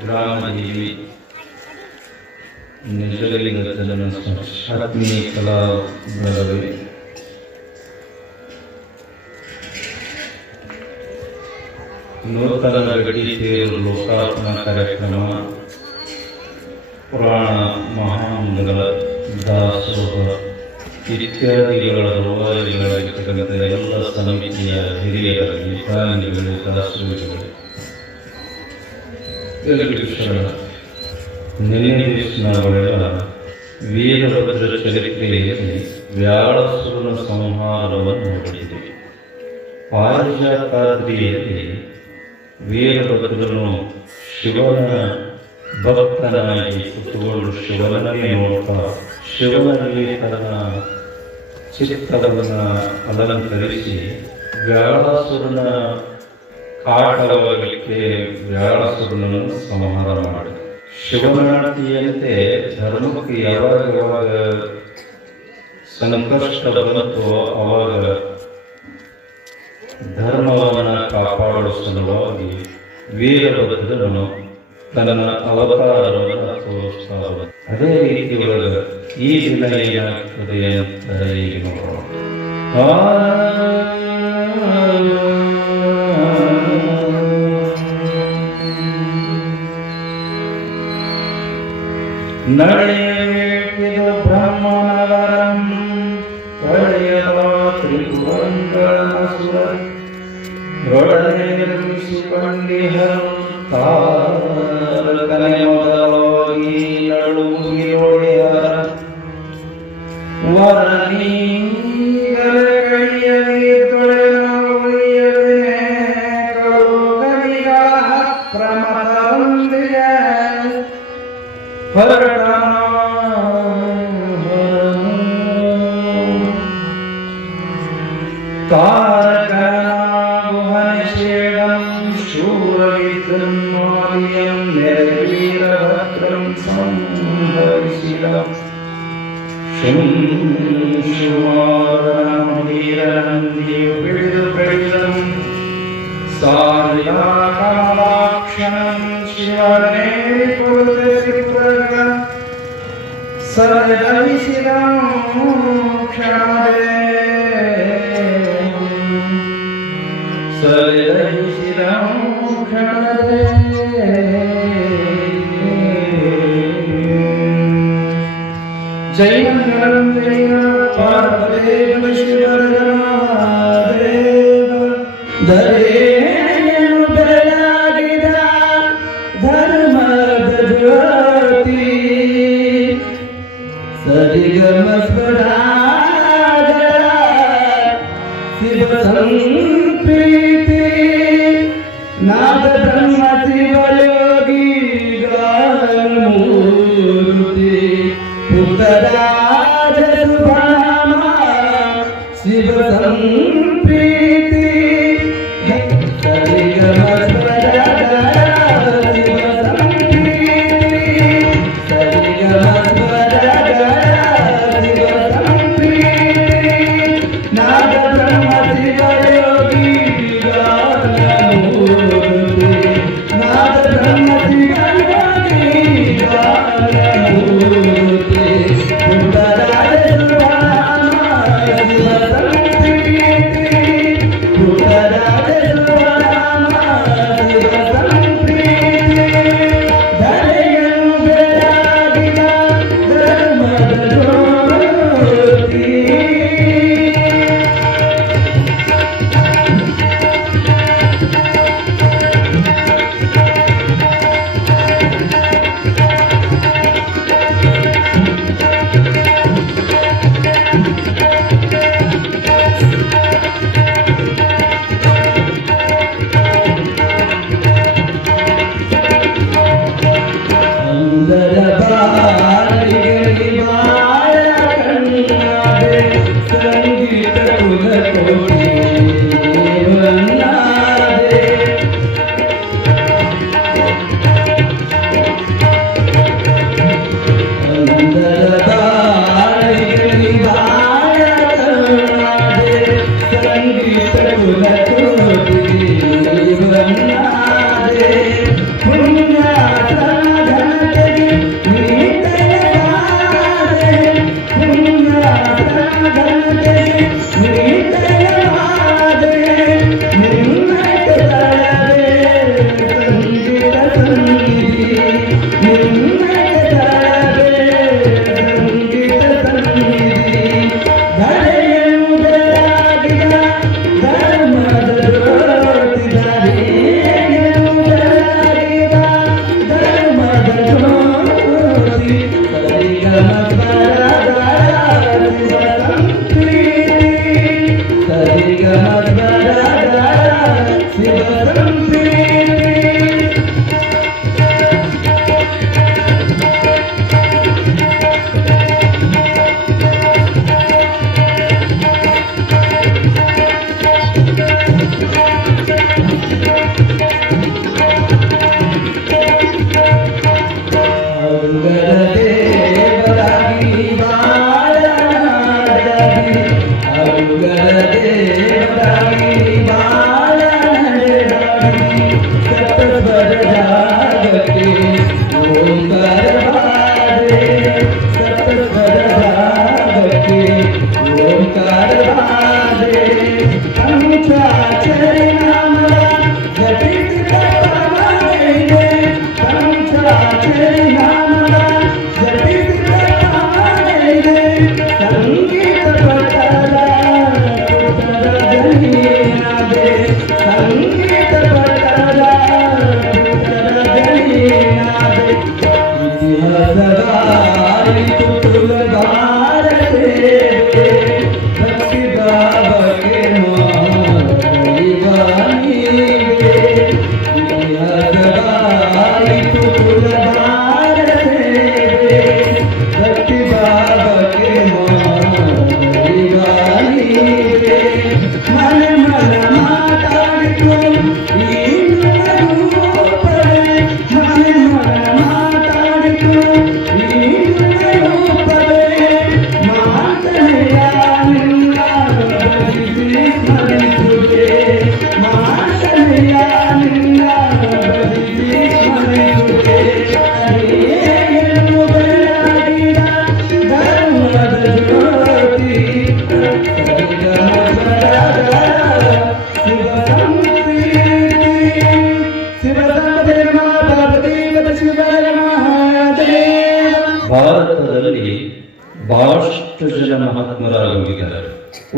ಗ್ರಾಮದೇವಿ ನಿಜಲಿಂಗ ಆತ್ಮೀಯ ಕಲಾ ಬಳಗವೇ ನೂತನ ಗಡಿ ತೇರು ಲೋಕಾರ್ಪಣಾ ಕಾರ್ಯಕ್ರಮ ಪುರಾಣ ಮಹಾಮಂಗಲ ದಾಸೋಹ ಇತ್ಯಾದಿಗಳ ರೂವಾರಿಗಳಾಗಿರ್ತಕ್ಕಂಥ ಎಲ್ಲ ಸಮಿತಿಯ ಹಿರಿಯರ ನಿಧಾನಿಗಳು ದಾಸೋಹಿಗಳು ಎಲ್ಲರಿಗೂ ಶರಣ. ನಿನ್ನೆ ದಿವಸ ನಾವೆಲ್ಲ ವೀರಭದ್ರ ಚರಿತ್ರೆಯಲ್ಲಿ ವ್ಯಾಳಸುರನ ಸಂಹಾರವನ್ನು ನೋಡಿದ್ದೇವೆ. ಪಾರಿಜಾತಾದ್ರಿಯಲ್ಲಿ ವೀರಭದ್ರನು ಶಿವನ ಭಕ್ತನಾಗಿ ಕುತ್ತುಕೊಂಡು ಶಿವನನ್ನೇ ನೋಡ್ತಾ ಶಿವನಲ್ಲಿ ತನ್ನ ಚಿತ್ತವನ್ನು ಅಲಂಕರಿಸಿ ವ್ಯಾಳಸುರನ ಕಾಟವಾಗಲಿಕ್ಕೆ ವ್ಯಾಳಸುರನನ್ನು ಸಂಹಾರ ಮಾಡಿದ. ಶಿವನಾಟಿಯಂತೆ ಧರ್ಮಕ್ಕೆ ಯಾವಾಗ ಸಂಕಷ್ಟ ಬಂತು ಅವಾಗ ಧರ್ಮವನ್ನು ಕಾಪಾಡುವ ಸಲುವಾಗಿ ವೀರಭದ್ರನು ತನ್ನ ಅವತಾರವನ್ನು ತೋರಿಸ್ತಾ ಹೋದ. ಅದೇ ರೀತಿ ಒಳಗೆ ಈ ದಿನ ಏನಾಗ್ತದೆ ಅಂತ ಈಗ ನೋಡೋಣ. ನಡೆಯಬೇಕಿದ ಬ್ರಹ್ಮನವರಂ ಕಳೆಯಲ ತ್ರಿಪುರಂಗಳನಸುರ ರೊಡನೆ ನಿರ್ಮಿಸಿಕೊಂಡಿಹರು ತಾರಕನೆ ಮೊದಲೋಗಿ ನಡು ಮುಗಿಯೊಡೆಯರ ವರನೀಗಲ ಕೈಯಲ್ಲಿ ತೊಳೆಯುವುದಿಯೇ ಕಳುಗಲಿಗಳ ಪ್ರಮದೊಂದಿಗೆ ತಾರಕನಾಗುಹನಿಷೇಣಂ ಶೂರವಿದ್ರನ್ಮಾಲಿಯಂ ನಿರ್ವೀರಭದ್ರಂ ಸಂಹರಿಸಿದಂ ಶುಂಶುಮಾರನಂದೀರನಂದಿಯು ಬಿಡಿದಂ ಸಾರ್ಯಾಕಾಲಾಕ್ಷಣಂ ಶಿವನೇ ಕುರುತೆ ತ್ರಿಪುರಗ ಸರದವಿಸಿದಂ ಕ್ಷಣದೇ ಸರದವಿಸಿದಂ ಕ್ಷಣದೇ ಜೈ ಮಂಗಳಂ ಜೈ ಪಾರ್ವದೇವ ಶಿವದೇವ ಧರೇನು ಬೆಳಗಿದ ಧರ್ಮದ ಜ್ಯೋತಿ ಸರಿಗಮ ಸ್ವರಾಜ ಶಿವ ಸಂಪ್ರೀತಿ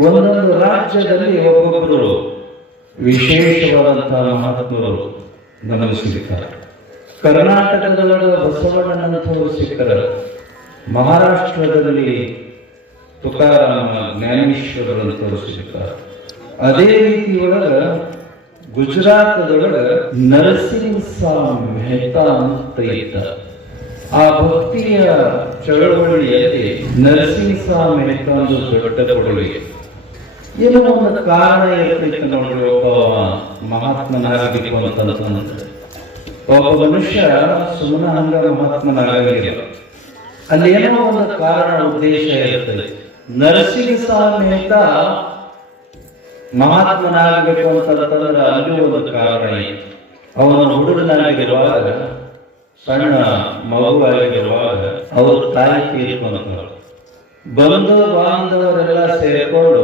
ಒಂದೊಂದು ರಾಜ್ಯದಲ್ಲಿ ಒಬ್ಬೊಬ್ಬರು ವಿಶೇಷವಾದಂತಹ ಮಹಾತ್ಮರು ನಮಗೆ ಸಿಗುತ್ತಾರೆ. ಕರ್ನಾಟಕದೊಳಗೆ ಬಸವಣ್ಣನಂತವರು ಸಿಕ್ಕರು, ಮಹಾರಾಷ್ಟ್ರದಲ್ಲಿ ತುಕಾರಾಮ ಜ್ಞಾನೇಶ್ವರರಂತವರು ಸಿಗುತ್ತಾರೆ. ಅದೇ ರೀತಿ ಒಳಗ ಗುಜರಾತದೊಳಗ ನರಸಿಂಹ ಸಾಹ್ ಮೆಹ್ತಾ ಅಂತ ಇದ್ದ. ಆ ಭಕ್ತಿಯ ಚಳವಳಿಯಲ್ಲಿ ನರಸಿಂಹ ಸಾಹ್ ಮೆಹ್ತಾ ಒಂದು ದೊಡ್ಡ ಕೊಡುಗೆ. ಏನೋ ಒಂದು ಕಾರಣ ಇರ್ತೈತೆ ನೋಡ್ರಿ, ಒಬ್ಬ ಮಹಾತ್ಮನಾಗಬೇಕು ಅಂತಂದ್ರೆ ಒಬ್ಬ ಮನುಷ್ಯ ಸುಮ್ಮನೆ ಹಂಗ ಮಹಾತ್ಮನಾಗಲಿಲ್ಲ, ಅಲ್ಲಿ ಏನೋ ಒಂದು ಕಾರಣ ಉದ್ದೇಶ ಇರ್ತದೆ. ನರಸಿಂಹ ಸಾಹ್ ಮೆಹ್ತಾ ಮಹಾತ್ಮನಾಗಬೇಕು ಅಂತಂದ್ರೆ ಅಲ್ಲಿ ಒಂದು ಕಾರಣ ಇತ್ತು. ಅವನ ಹುಡುಗನಾಗಿರುವಾಗ, ಸಣ್ಣ ಮಗುವಾಗಿರುವಾಗ ಅವ್ರ ತಾಯಿ ತೀರ್ಕೊಂಡ್ರು. ಬಂಧು ಬಾಂಧವರೆಲ್ಲ ಸೇರಿಕೊಂಡು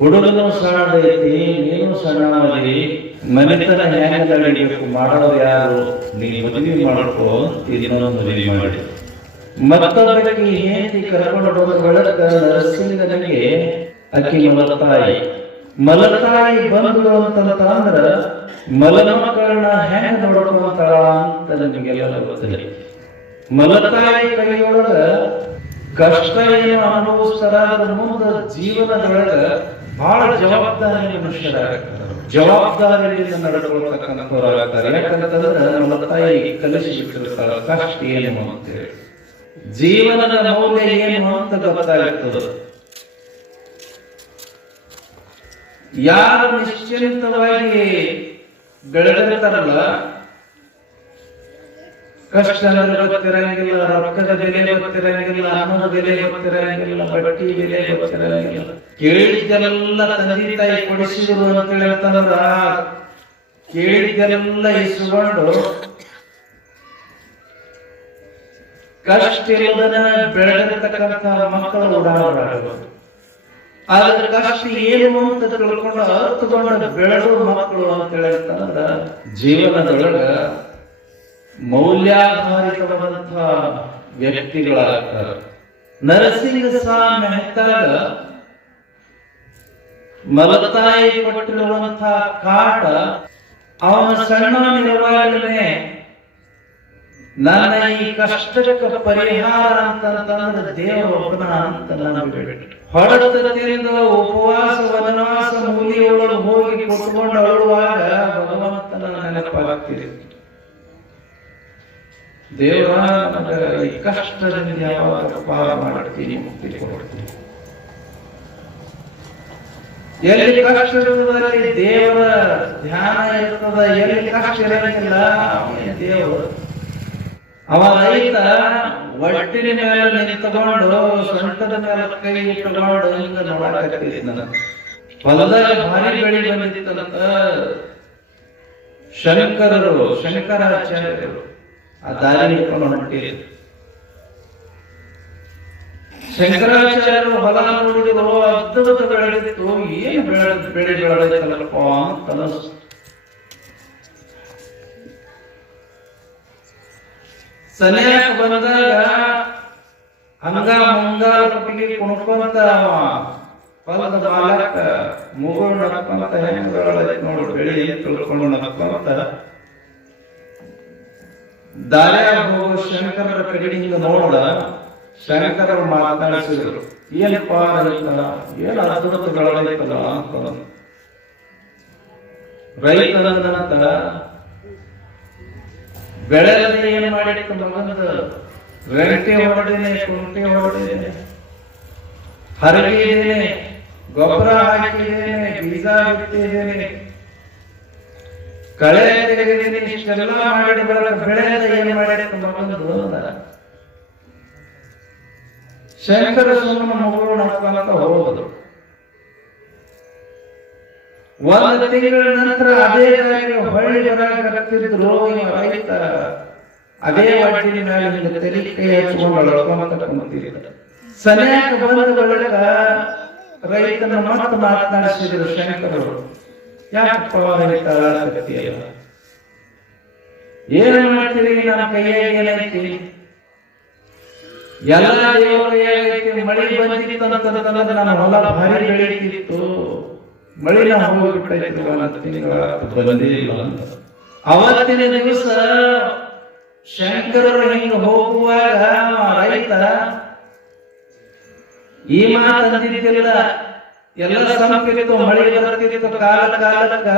ಹುಡುಗನು ಸಣ್ಣದೈತಿ, ನೀನು ಸಣ್ಣದಿ, ಮನೆತನ ಹೆಂಗ ನಡಿಬೇಕು, ಮಾಡೋರು ಯಾರು, ನೀನು ಮದುವೆ ಮಾಡ್ಕೋ, ಇನ್ನೊಂದು ಮದುವೆ ಮಾಡಿ ಮತ್ತೊಬ್ಬರಿಗೆ ಹೆಂಡತಿ ಕರ್ಕೊಂಡು ಹೋದ ಒಳಗ ನರಸಿಂಹನಿಗೆ ಅಕ್ಕಿ ಮಲತಾಯಿ ಬಂದು ಅಂತಂದ್ರ ಮಲನ ಮಕ್ಕಳನ್ನ ಹೆಂಗ ನೋಡ್ಕೊಂತಾಳ ಅಂತ ನಮಗೆಲ್ಲ ಗೊತ್ತಿಲ್ಲ. ಮಲತಾಯಿ ಕೈಯೊಳಗ ಕಷ್ಟ ಏನು ಅನುಭವಿಸ್ತಾರ, ಅದ್ರ ಮುಂದೆ ಜೀವನದೊಳಗ ಬಹಳ ಜವಾಬ್ದಾರಿ ಮನುಷ್ಯರಾಗ್ತಾರೆ, ಜವಾಬ್ದಾರಿಯಿಂದ ನಡ್ಕೊಳ್ತಕ್ಕಂಥವ್ರಾಗ್ತಾರೆ. ಯಾಕಂತಂದ್ರೆ ಮಲತಾಯಿ ಕಲಿಸಿಬಿಟ್ಟಿರ್ತಾಳ ಕಷ್ಟ ಏನು ಅಂತೇಳಿ, ಜೀವನದ ಮೌಲ್ಯ ಏನು ಅಂತ ಗೊತ್ತಾಗ್ತದೆ. ಯಾರು ನಿಶ್ಚಿಂತವಾಗಿ ಬೆಳೆದಿರ್ತಾರಲ್ಲ, ಕಷ್ಟ ಗೊತ್ತಿರಂಗಿಲ್ಲ, ರೊಕ್ಕದ ಬೆಲೆ ಗೊತ್ತಿರಂಗಿಲ್ಲ, ಅನ್ನದ ಬೆಲೆ ಗೊತ್ತಿರಂಗಿಲ್ಲ, ಬಟ್ಟಿ ಬೆಲೆ ಗೊತ್ತಿರಂಗಿಲ್ಲ, ಕೇಳಿದ್ದೆಲ್ಲ ತಂದೆ ತಾಯಿ ಕೊಡಿಸಿದ್ರು ಅಂತ ಹೇಳ್ತಾರ, ಕೇಳಿದ್ದೆಲ್ಲ ಇಸ್ಕೊಂಡು ಕಷ್ಟ ಇಲ್ಲದನ್ನ ಬೆಳೆದಿರ್ತಕ್ಕಂಥ ಮಕ್ಕಳು ಓಡಾಡೋದು. ಆದ್ರೆ ಕಷ್ಟ ಏನು ಅಂತ ತಿಳ್ಕೊಂಡು ಅರ್ಥಗೊಂಡ ಬೆಳೆದು ಮಕ್ಕಳು ಅಂತ ಹೇಳ್ತಾರ ಜೀವನದೊಳಗ ಮೌಲ್ಯಾಧಾರಿತವಾದಂತಹ ವ್ಯಕ್ತಿಗಳಾಗ್ತಾರೆ. ನರಸಿಂಹ ಸಾಹ್ ಮೆಹ್ತಾಗ ಮಲತಾಯಿ ಕೊಟ್ಟಿರುವಂತಹ ಕಾಟ, ಅವನ ಸಣ್ಣನಿರುವಾಗಲೇ ನನ್ನ ಈ ಕಷ್ಟಕ್ಕೆ ಪರಿಹಾರ ಅಂತಂದ್ರೆ ದೇವರೊಬ್ಬನ ಅಂತ ನಂಬಿಬಿಟ್ಟು ಹೊಡೆತದಿಂದ ಉಪವಾಸ ವನವಾಸ ಮೂಲಿಯೊಳಗೆ ಹೋಗಿ ಕೊಟ್ಕೊಂಡು ಅಳುವಾಗ ಭಗವಂತನ ನೆನಪಾಗ್ತಿದೆ. ದೇವ ನನಗೆ ಈ ಕಷ್ಟದಿಂದ ಯಾವಾಗ ಪಾರ ಮಾಡ್ತೀನಿ, ಮುಕ್ತಿ ಕೊಡ್ತೀನಿ. ಎಲ್ಲಿ ಕಷ್ಟ ಇರುವುದರಲ್ಲಿ ದೇವರ ಧ್ಯಾನ ಇರ್ತದ, ಎಲ್ಲಿ ಕಷ್ಟ ಇರಂಗಿಲ್ಲ ಅವನೇ ದೇವರು. ಅವ ರೈತ ಒಟ್ಟಿನ ಮೇಲೆ ನಿಂತುಕೊಂಡು ಸೊಂಟದ ಮೇಲೆ ಕೈ ಇಟ್ಟುಕೊಂಡು ಹಿಂಗ ನೋಡಕತ್ತಿದ್ದ. ಹೊಲದಾಗ ಭಾರಿ ಬೆಳಿ ಬಂದಿತ್ತಂತ ಶಂಕರಾಚಾರ್ಯರು ಆ ದಾರಿ ಇಟ್ಕೊಂಡು ಹೊಂಟಿದ್ರು. ಶಂಕರಾಚಾರ್ಯರು ಹೊಲ ನೋಡಿದ್ರು, ಅದ್ಭುತ ಬೆಳೆದಿತ್ತು, ಏನ್ ಬೆಳೆ ಬೆಳೆದೈತಲ್ಲಪ್ಪ ಅಂತ ಅನಿಸ್ತು. ಸನ್ಯಾಸ ಬಂದಾಗ ಹಂಗ ಮುಂಗಾಲ ಕಟ್ಟಿಗೆ ಕುಣ್ಕೊಂತ ಹೊಲದ ಬಾಲಕ ಮೂಗು ನಕ್ಕೊಂತ ಹೆಂಗ ನೋಡಿ ಬೆಳಿ ತಿಳ್ಕೊಂಡು ನಕ್ಕೊಂತ ದಾರ್ಯಾಗ ಹೋಗೋ ಶಂಕರರ ಕಡೆ ಹಿಂಗ ನೋಡ. ಶಂಕರರು ಮಾತನಾಡಿಸಿದ್ರು, ಏನಪ್ಪ ಏನ್ ಅದ್ಭುತಗಳೈತಲ್ಲ ಅಂತ. ರೈತನಂತ ಬೆಳೆದ ಏನ್ ಮಾಡಿಟ್ಟು ಮಗಂದ ರೆಂಟೆ ಹೊಡೆದೇನೆ, ಕುಂಟೆ ಹೊಡೆದೇನೆ, ಹರಗಿದ್ದೇನೆ, ಗೊಬ್ಬರ ಹಾಕಿದ್ದೇನೆ, ಬೀಜ ಬಿತ್ತಿದ್ದೇನೆ, ಕಳೆ ತೆಗೆದಿದ್ದೇನೆ, ಇಷ್ಟೆಲ್ಲ ಮಾಡಿ ಬೆಳೆದ ಏನ್ ಮಾಡಿಟ್ಟು ಮಗಂದು ಅಂದ. ಶಂಕರ ಸುಮ್ಮನ ಮಗಳು ನಡ್ಕೊಂತ ಹೋದ್ರು. ಒಂದು ತಿಂಗಳ ನಂತರ ಅದೇ ಹೊಳ್ಳಿ ಬರಕತ್ತಿದ್ರು. ರೈತ ಅದೇ ಒಟ್ಟಿನ ಮೇಲೆ ತಲೆ ಕೈ ಹಚ್ಕೊಂಡು ಅಳ್ಕೊಂತ ಕುಂತಿದ್ದ. ಸನ್ಯಾಕ ಬಂದ ಬಳಿಕ ರೈತನ ಮತ್ತೆ ಮಾತನಾಡಿಸಿದ್ರು ಶಂಕರರು, ಯಾಕಪ್ಪ ರೈತ ಅಳಕತ್ತೀಯಲ್ಲ, ಏನ್ ಮಾಡ್ತೀರಿ, ನನ್ನ ಕೈಯಾಗ ಏನೈತಿ, ಎಲ್ಲ ದೇವರ ಮಳಿ ಬಂದಿತ್ತಂತಂದ್ರೆ ನನ್ನ ಹೊಲ ಭಾರಿ ಬೆಳೀತಿತ್ತು, ಮಳಿನ ಹೋಗ್ಬಿಟ್ಟೈತಿ, ಒಂದು ತಿಂಗಳ ಬಂದಿಲ್ಲ ಅಂತ. ಅವತ್ತಿನ ದಿವಸ ಶಂಕರರು ಹಿಂಗ ಹೋಗುವಾಗ ರೈತ ಈ ಮಾತಂದಿದ್ದಿಲ್ಲ. ಎಲ್ಲ ಸಂಪಿತ್ತು, ಮಳಿ ಬರ್ತಿತ್ತು, ಕಾಲ ಕಾಲಕ್ಕ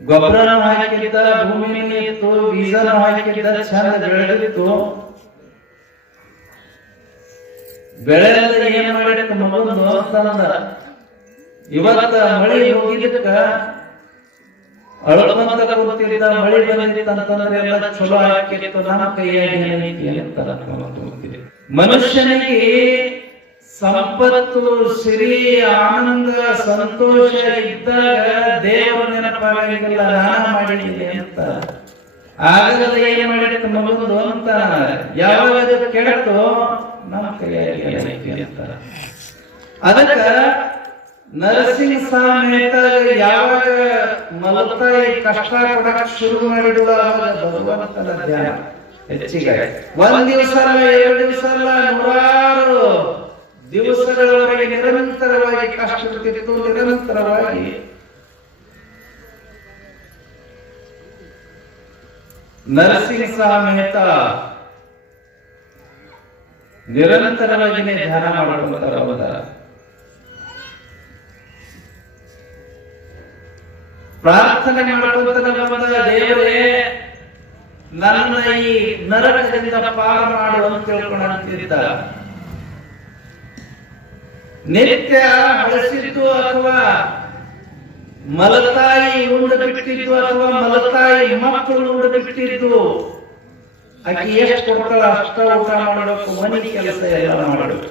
ಗೊಬ್ಬರನೂ ಹಾಕಿದ್ದ, ಭೂಮಿನೂ ಇತ್ತು, ಬೀಜನೂ ಹಾಕಿದ್ದ, ಚಂದ ಬೆಳೆದಿತ್ತು. ಬೆಳೆದ ಏನ್ ಮಾಡಿತ್ತು ಮಗಂದು ಅಂತಂದ, ಇವತ್ತ ಮಳಿ ಹೋಗಿದ್ದಕ್ಕ ಅಳಕೊಂತ ಕೂತಿದ್ದ, ಮಳಿ ಬಂದಿತ್ತಂತಂದ್ರೆ ಎಲ್ಲ ಚಲೋ ಹಾಕಿತ್ತು, ನಮ್ಮ ಕೈಯಾಗಿ ಏನೈತಿ ಅಂತಾರ. ಮನುಷ್ಯನಿಗೆ ಸಂಪತ್ತು, ಸಿರಿ, ಆನಂದ, ಸಂತೋಷ ಇದ್ದಾಗ ದೇವರ ನೆನಪಾಗಲಿಲ್ಲ, ನಾನ ಮಾಡಿದ್ದೀನಿ ಅಂತ. ಆಗದ ಏನ್ ಮಾಡಿತ್ತು ಮಗಂದು ಅಂತ. ಯಾವಾಗ ಕೆಡತು ನಮ್ಮ ಕೈಯಾಗಿ ಏನೈತಿ ಅಂತಾರ. ಅದಕ್ಕ ನರಸಿಂಹ ಸ್ವಾಮಿ ಯಾವಾಗ ಮಲತಾಯಿ ಕಷ್ಟ ಕೊಡಕ್ ಶುರು ಮಾಡಿಡುವಾಗ ಭಗವಂತನ ಧ್ಯಾನ ಹೆಚ್ಚಿಗೆ. ಒಂದ್ ದಿವಸ ಅಲ್ಲ, 2 ದಿವಸ ಅಲ್ಲ, 100 ದಿವಸಗಳವರೆಗೆ ನಿರಂತರವಾಗಿ ಕಷ್ಟ ಇರ್ತಿತ್ತು. ನಿರಂತರವಾಗಿ ನರಸಿಂಹ ಸ್ವಾಮಿ ನಿರಂತರವಾಗಿ ಧ್ಯಾನ ಮಾಡುವಂತರ ಪ್ರಾರ್ಥನೆ ಮಾಡುವಂತ ದೇವರೇ ನನ್ನ ಈ ನರಕದಿಂದ ಪಾರ ಮಾಡು ಅಂತ ತಿಳ್ಕೊಂಡಂತಿದ್ದ. ನಿತ್ಯ ಹಳಸಿದ್ದು ಅಥವಾ ಮಲತಾಯಿ ಉಂಡು ಬಿಟ್ಟಿದ್ದು ಅಥವಾ ಮಲತಾಯಿ ಮಕ್ಕಳು ಉಂಡು ಬಿಟ್ಟಿದ್ದು, ಆಕೆ ಎಷ್ಟು ಕೊಡ್ತಾಳ ಅಷ್ಟ ಊಟ ಮಾಡಬೇಕು, ಮನೆ ಕೆಲಸ ಎಲ್ಲ ಮಾಡಬೇಕು.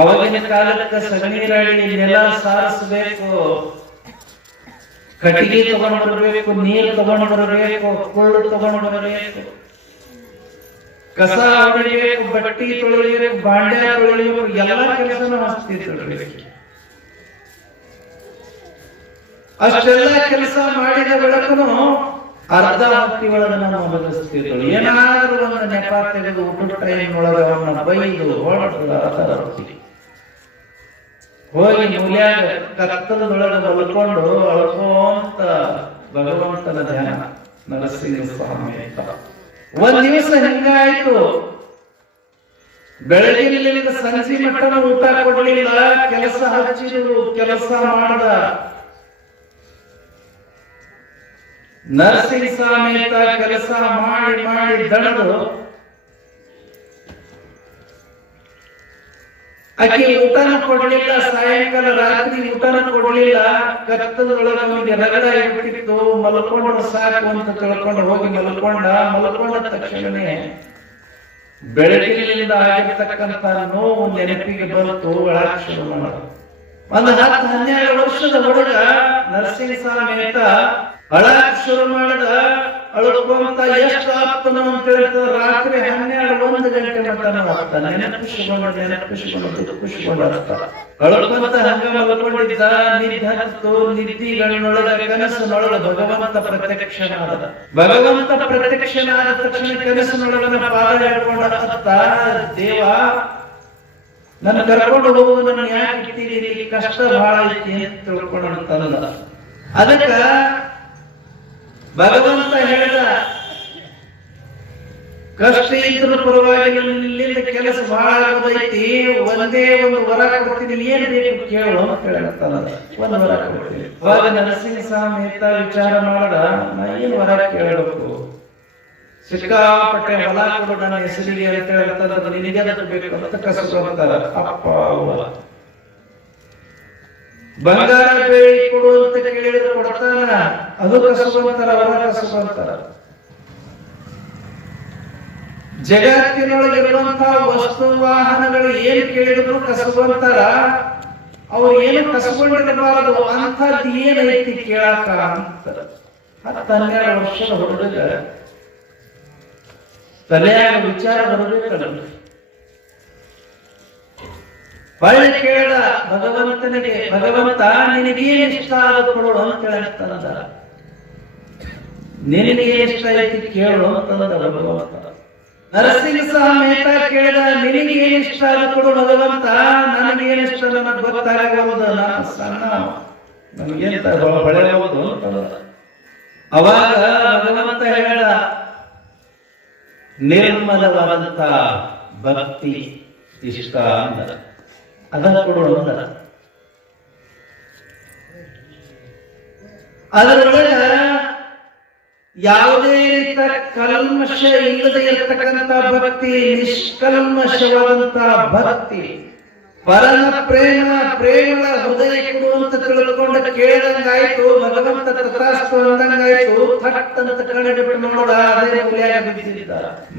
ಅವಾಗಿನ ಕಾಲಕ್ಕೆ ಸಗಣಿರಾಡಿ ನೆಲ ಸಾರಿಸಬೇಕು, ಕಟ್ಟಿಗೆ ತಗೊಂಡು ಬರಬೇಕು, ನೀರು ತಗೊಂಡು ಬರಬೇಕು, ಕುಳ್ಳು ತಗೊಂಡು ಬರಬೇಕು, ಕಸ ಹೊಡಿಬೇಕು, ಬಟ್ಟಿ ತೊಳಿಬೇಕು, ಬಾಂಡ್ಯ ತೊಳಿಬೇಕು, ಎಲ್ಲ ಕೆಲಸನೂ ಹಚ್ತಿದ್ರು. ಅಷ್ಟೆಲ್ಲ ಕೆಲಸ ಮಾಡಿದ ಬೆಳಕನು ಅರ್ಧ ಹೊತ್ತಿ ಒಳಗೆ ನಾವು ಬದಲಿಸ್ತಿದ್ರು. ಏನಾದ್ರೂ ಒಂದು ನೆಪ ತೆಗೆದು ಊಟದ ಟೈಮ್ ಒಳಗೆ ಅವನ್ನ ಬೈದು ಹೊರಟು ಅರ್ಧ ಹೊತ್ತಿ ಹೋಗಿ ಮೂಲ್ಯಾಗ ಕತ್ತಲದೊಳಗೆ ಬಲ್ಕೊಂಡು ಅಳ್ಕೊಂತ ಭಗವಂತನ ಧ್ಯಾನ. ನರಸಿಂಹ ಸ್ವಾಮಿ ಒಂದ್ ದಿವಸ ಹೆಂಗಾಯ್ತು, ಬೆಳಗಿನ ಸಂಜೆ ಮಟ್ಟನ ಊಟ ಕೊಡ್ಲಿಲ್ಲ, ಕೆಲಸ ಹಚ್ಚಿದ್ರು, ಕೆಲಸ ಮಾಡದ. ನರಸಿಂಹ ಸ್ವಾಮಿ ಕೆಲಸ ಮಾಡಿ ಮಾಡಿ ದಣದು ಆಕೆ ಊಟನ ಕೊಡ್ಲಿಲ್ಲ. ಸಾಯಂಕಾಲ ರಾತ್ರಿ ಊಟನ ಕೊಡ್ಲಿಲ್ಲ. ಕತ್ತದೊಳಗೆ ರಗಡ ಇಟ್ಬಿಟ್ಟಿತ್ತು. ಮಲ್ಕೊಂಡು ಸಾಕು ಅಂತ ತಿಳ್ಕೊಂಡು ಹೋಗಿ ಮಲ್ಕೊಂಡ ತಕ್ಷಣನೇ ಬೆಳಗಿನಿಂದ ಆಗಿರ್ತಕ್ಕಂಥ ನೋವು ನೆನಪಿಗೆ ಬಂತು. ಅಳಕ್ ಶುರು ಮಾಡ. ಒಂದು 10-12 ವರ್ಷದ ಹುಡುಗ ನರಸಿಂಹ ಸ್ವಾಮಿ ಅಂತ ಅಳಕ್ ಶುರು ಮಾಡದ. ಅಳ್ಕೊಂತ ಎಷ್ಟು ಆಗ್ತಾನೋ ಅಂತ ಹೇಳ್ತಾರೆ. ರಾತ್ರಿ 12-1 ಗಂಟೆ ಮಟ್ಟ ನೆನಪಿಸಿಕೊಂಡು ಅಳ್ಕೊಂತ ಹಂಗ ಮಲ್ಕೊಂಡಿದ್ದ. ನಿದ್ದಿಗಳನ್ನೊಳಗ ಕನಸಿನೊಳಗ ಭಗವಂತ ಪ್ರತ್ಯಕ್ಷನಾದ. ಭಗವಂತ ಪ್ರತ್ಯಕ್ಷನಾದ ತಕ್ಷಣ ಕನಸಿನೊಳಗನ ಪಾದ ಹೇಳ್ಕೊಂಡ, ದೇವ ನನ್ನ ಕರ್ಕೊಂಡು ಹೋಗುವುದು, ನನ್ನ ಯಾಕೆ ಇಟ್ಟಿದ್ದೀರಿ, ಕಷ್ಟ ಬಹಳ ಐತಿ ಅಂತ ತಿಳ್ಕೊಂಡ. ಅದಕ್ಕ ಭಗವಂತ ಹೇಳಿದ, ಕಷ್ಟ ಇದ್ರು ಪರವಾಗಿಲ್ಲ, ಇಲ್ಲಿಂದ ಕೆಲಸ ಬಹಳ ಆಗೋದೈತಿ, ಒಂದೇ ಒಂದು ವರ ಕೊಡ್ತೀನಿ, ಏನ್ ಬೇಕು ಕೇಳು ಅಂತ ಹೇಳ್ತಾನ. ಒಂದು ವರ ಕೊಡ್ತೀನಿ. ಅವಾಗ ನರಸಿಂಹ ಸ್ವಾಮಿ ವಿಚಾರ ಮಾಡ, ನಾ ಏನ್ ವರ ಕೇಳಬೇಕು, ಸಿಕ್ಕಾಪಟ್ಟೆ ಹೊಲ ಕೊಡು ನನ್ನ ಹೆಸರಿಗೆ ಅಂತ ಹೇಳ್ತಾರೆ. ನಿನಗೆ ಅದು ಬೇಕು ಅಂತ ಕಸಕೊಂತಾರ ಅಪ್ಪ ಅವ್ವ. ಬಂಗಾರ ಬೇಡಿ ಕೊಡು ಅಂತ ಕೇಳಿದ್ರೆ ಕೊಡ್ತಾನ, ಅದು ಕಸಕೊಂತಾರ, ಅವರ ಕಸಕೊಂತಾರ. ಜಗತ್ತಿನೊಳಗಿರುವಂತಹ ವಸ್ತು ವಾಹನಗಳು ಏನ್ ಕೇಳಿದ್ರು ಕಸಕೊಂತಾರ. ಅವ್ರು ಏನು ಕಸಕೊಂಡಿರಬಾರದು ಅಂತದ್ದು ಏನೈತಿ ಕೇಳಾಕ ಅಂತ 10-12 ವರ್ಷದ ಹುಡುಗ ತಲೆಯಾಗ ವಿಚಾರ ಬರಬೇಕಲ್ಲ. ಹೊಳ್ಳಿ ಕೇಳ ಭಗವಂತನಿಗೆ, ಭಗವಂತ ನಿನಗೇನು ಇಷ್ಟ ಆದ ಕೊಡು ಅಂತ ಹೇಳ್ತಾನ. ನಿನಗೆ ಇಷ್ಟ ಐತಿ ಕೇಳು ಅಂತಂದ ಭಗವಂತ. ನರಸಿಂಹ ಸ್ವಾಮಿ ಮೆಹ್ತಾ ಕೇಳಿದ, ನಿನಗೆ ಏನ್ ಇಷ್ಟ ಅದು ಕೊಡು ಭಗವಂತ, ನನಗೆ ಏನ್ ಇಷ್ಟ ನನಗೆ ಗೊತ್ತಾಗಬಹುದು, ನಾನು ಸಣ್ಣ, ನನಗೇಂತ ಹೊಳೆಯಬಹುದು ಅಂತಂದ. ಅವಾಗ ಭಗವಂತ ಹೇಳ, ನಿರ್ಮಲವಾದಂತ ಭಕ್ತಿ ಇಷ್ಟ ಅಂದ, ಅದನ್ನ ಕೊಡು ಅಂದ. ಅದರೊಳಗ ಯಾವುದೇ ರೀತಿಯ ಕಲ್ಮಶ ಇಲ್ಲದೆ ಇರತಕ್ಕಂತ ಭಕ್ತಿ, ನಿಷ್ಕಲ್ಮಶವಾದಂತ ಭಕ್ತಿ, ಪರಮ ಪ್ರೇಮ, ಪ್ರೇಮದ ಹೃದಯ ಕೊಡುವಂತ ತಿಳ್ಕೊಂಡು ಕೇಳಿದಂಗಾಯ್ತು. ಭಗವಂತ ತಥಾಸ್ತು ಅಂದಂಗಾಯ್ತು. ಥಟ್ ಅಂತ ಕಣ್ಣಿಟ್ಟು ನೋಡ, ಅದೇ ಹುಲಿಯಾಗ ಬಿದ್ದಿದ್ದ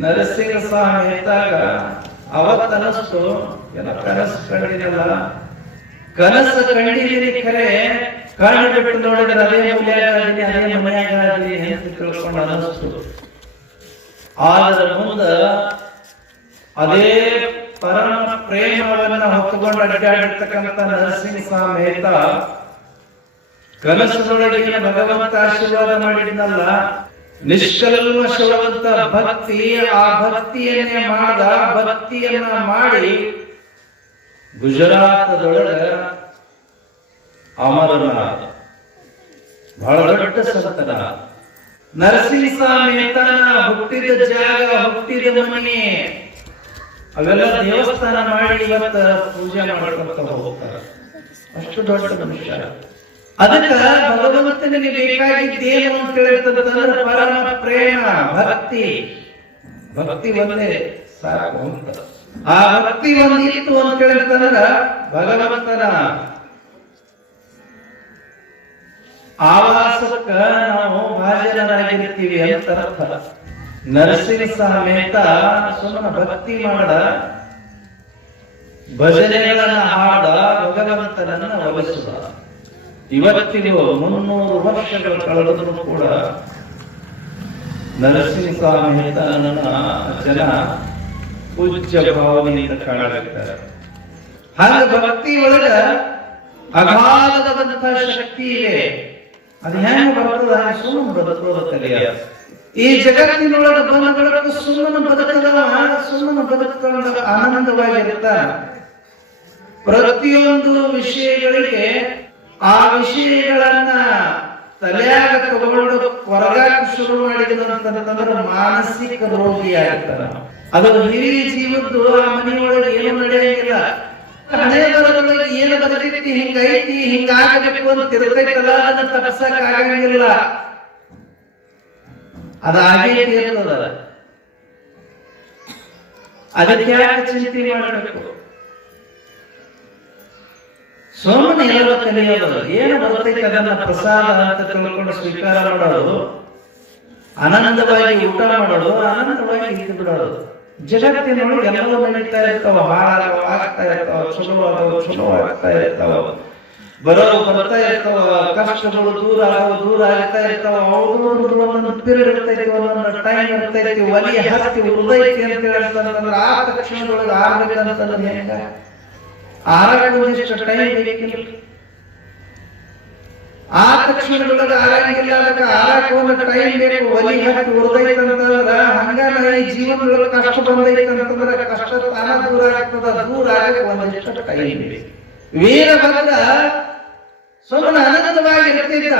ನರಸಿಂಹ ಸ್ವಾಮಿ ಎದ್ದಾಗ ಅವತ್ತು ಅನಸ್ತು, ಎಲ್ಲ ಕನಸು ಕಂಡಿರಲ್ಲ, ಕನಸು ಕಂಡಿದ್ದೀನಿ ಖರೆ, ಕಣ್ಣು ಬಿಟ್ಟು ನೋಡಿದ್ರೆ ಅದೇ ಹುಲಿಯಾಗ ಅದೀನಿ, ಅದೇ ಮನೆಯಾಗ ಅದೀನಿ ಅಂತ ತಿಳ್ಕೊಂಡು ಅನಸ್ತು. ಆದ್ರ ಮುಂದ ಅದೇ ಪರಮ ಪ್ರೇಮವನ್ನ ಹೊತ್ತುಕೊಂಡು ಅಡ್ಡಾಡಿರ್ತಕ್ಕಂಥ ನರಸಿಂಹ ಸ್ವಾಮಿ ಮೆಹ್ತಾ ಕನಸದೊಳಗೆ ಭಗವಂತ ಆಶೀರ್ವಾದ ಮಾಡಿದ್ನಲ್ಲ, ನಿಷ್ಕಲ್ಮಶವಾದಂತ ಭಕ್ತಿ, ಆ ಭಕ್ತಿಯನ್ನೇ ಮಾಡ, ಭಕ್ತಿಯನ್ನ ಮಾಡಿ ಗುಜರಾತದೊಳಗ ಅಮರನಾಥ ಬಹಳ ದೊಡ್ಡ ಸಂತನ. ನರಸಿಂಹ ಸ್ವಾಮಿ ಮೆಹ್ತಾನ ಹುಟ್ಟಿದ ಜಾಗ, ಹುಟ್ಟಿದ ಮನೆ ಅವೆಲ್ಲ ದೇವಸ್ಥಾನ ಮಾಡಿ ಇವತ್ತ ಪೂಜೆ ಮಾಡ್ಕೊಂತ ಹೋಗ್ತಾರ. ಅಷ್ಟು ದೊಡ್ಡ ಮನುಷ್ಯ. ಅದಕ್ಕ ಭಗವಂತನಿಗೆ ಬೇಕಾಗಿದ್ದೇನು ಅಂತ ಹೇಳ್ತಂದ್ರೆ ಪರಮ ಪ್ರೇಮ, ಭಕ್ತಿ. ಭಕ್ತಿ ಒಂದೇ ಸಾಕು ಅಂತ. ಆ ಭಕ್ತಿ ಒಂದಿತ್ತು ಅಂತ ಹೇಳ್ತಂದ್ರ ಭಗವಂತನ ಆವಾಸಕ್ಕ ನಾವು ಭಾಜನರಾಗಿರ್ತೀವಿ ಅಂತ ಅರ್ಥ. ನರಸಿಂಹ ಸ್ವಾಮಿ ಮೆಹ್ತಾ ಸುಮ್ಮನೆ ಭಕ್ತಿ ಮಾಡ, ಭಜನೆಗಳನ್ನ ಹಾಡ, ಭಗವಂತನನ್ನ ಒಲಿಸುವ. ಇವತ್ತಿಗೂ 300 ವರ್ಷಗಳು ಕಳೆದರೂ ಕೂಡ ನರಸಿಂಹ ಸ್ವಾಮಿ ಮೆಹ್ತಾನನ್ನ ಜನ ಪೂಜ್ಯ ಭಾವನೆಯಿಂದ ಕಾಣುತ್ತಾರೆ. ಹಾಗೆ ಭಕ್ತಿ ಒಳಗ ಅಗಾಧವಾದಂತಹ ಶಕ್ತಿ ಇದೆ. ಅದು ಹೆಂಗ ಬರ್ತದ? ಸುಮ್ಮನೆ ಬದುಕೋದು ಕಲಿಯ. ಈ ಜಗತ್ತಿನೊಳಗ ಬಂದ ಸುಮ್ಮನೆ ಬದುಕದವ, ಸುಮ್ಮನೆ ಬದುಕೊಂಡ ಆನಂದವಾಗಿರುತ್ತಾನ. ಪ್ರತಿಯೊಂದು ವಿಷಯಗಳಿಗೆ ಆ ವಿಷಯಗಳನ್ನ ತಲೆಯಾಗ ತಗೊಂಡು ಹೊರಗಾಕ ಶುರು ಮಾಡಿದಂತಂದ್ರೆ ಮಾನಸಿಕ ರೋಗಿಯಾಗಿರ್ತಾನ. ಅದು ಹಿರಿಯ ಜೀವದ್ದು ಆ ಮನೆಯೊಳಗೆ ಏನು ನಡೆಯಂಗಿಲ್ಲ. ಹಣೆ ಬರದಲ್ಲಿ ಏನು ಬರ್ತೈತಿ, ಹಿಂಗೈತಿ, ಹಿಂಗಾಗಬೇಕು ಅಂತ ತಿರುಗೈತಲ್ಲ, ಅದನ್ನ ತಪ್ಸಕ್ ಆಗಂಗಿಲ್ಲ. ಅದಾಗೇ ಇರ್ತದ. ಅದಕ್ಕೆ ಯಾಕೆ ಚಿಂತೆ ಮಾಡಬೇಕು? ಸುಮ್ಮನೆ ಏನೋ ಕಲಿಯೋದು, ಏನು ಬರ್ತೈತೆ ಅದನ್ನ ಪ್ರಸಾದ ಅಂತ ತಿಳ್ಕೊಂಡು ಸ್ವೀಕಾರ ಮಾಡೋದು, ಆನಂದವಾಗಿ ಊಟ ಮಾಡೋದು, ಆನಂದವಾಗಿ ಇದ್ದು ಬಿಡೋದು. ಜಗತ್ತಿನೊಳಗೆ ಎಲ್ಲವೂ ನಡೀತಾ ಇರ್ತಾವ, ಆಗ್ತಾ ಇರ್ತಾವ, ಚಲೋ ಆಗ್ತಾ ಇರ್ತಾವ, ಬರೋರು ಬರ್ತಾ ಇರ್ತಾವ, ಕಷ್ಟಗಳು ದೂರ ಆಗ್ತಾ ಇರ್ತಾವ. ಅವ್ರದ್ದು ಒಂದೊಂದು ಪೀರಿಯಡ್ ಇರ್ತೈತಿ, ಒಂದೊಂದು ಟೈಮ್ ಇರ್ತೈತಿ. ಒಲಿ ಹತ್ತಿ ಉದೈತಿ ಅಂತ ಹೇಳ್ತಂದ್ರೆ ಆ ತಕ್ಷಣದೊಳಗೆ ಆಗ್ಬೇಕಂತಂದ್ರೆ ಹೆಂಗ ಆರಾಗ ಒಂದಿಷ್ಟು ಟೈಮ್ ಬೇಕಿಲ್ಲ. ಆ ತಕ್ಷಣದೊಳಗೆ ಆರಾಗಿಲ್ಲ, ಅದಕ್ಕೆ ಆರಾಕ ಒಂದು ಟೈಮ್ ಬೇಕು. ಒಲಿ ಹತ್ತಿ ಉದೈತಿ ಅಂತಂದ್ರ ಹಂಗ ಈ ಜೀವನದೊಳಗೆ ಕಷ್ಟ ಬಂದೈತಿ ಅಂತಂದ್ರೆ ಕಷ್ಟ ತಾನ ದೂರ ಆಗ್ತದ. ದೂರ ಆಗಕ್ಕೆ ಒಂದಿಷ್ಟು ಟೈಮ್ ಬೇಕು. ವೀರಭದ್ರ ಸುಮ್ಮನೆ ಆನಂದವಾಗಿ ಇರ್ತಿದ್ದ,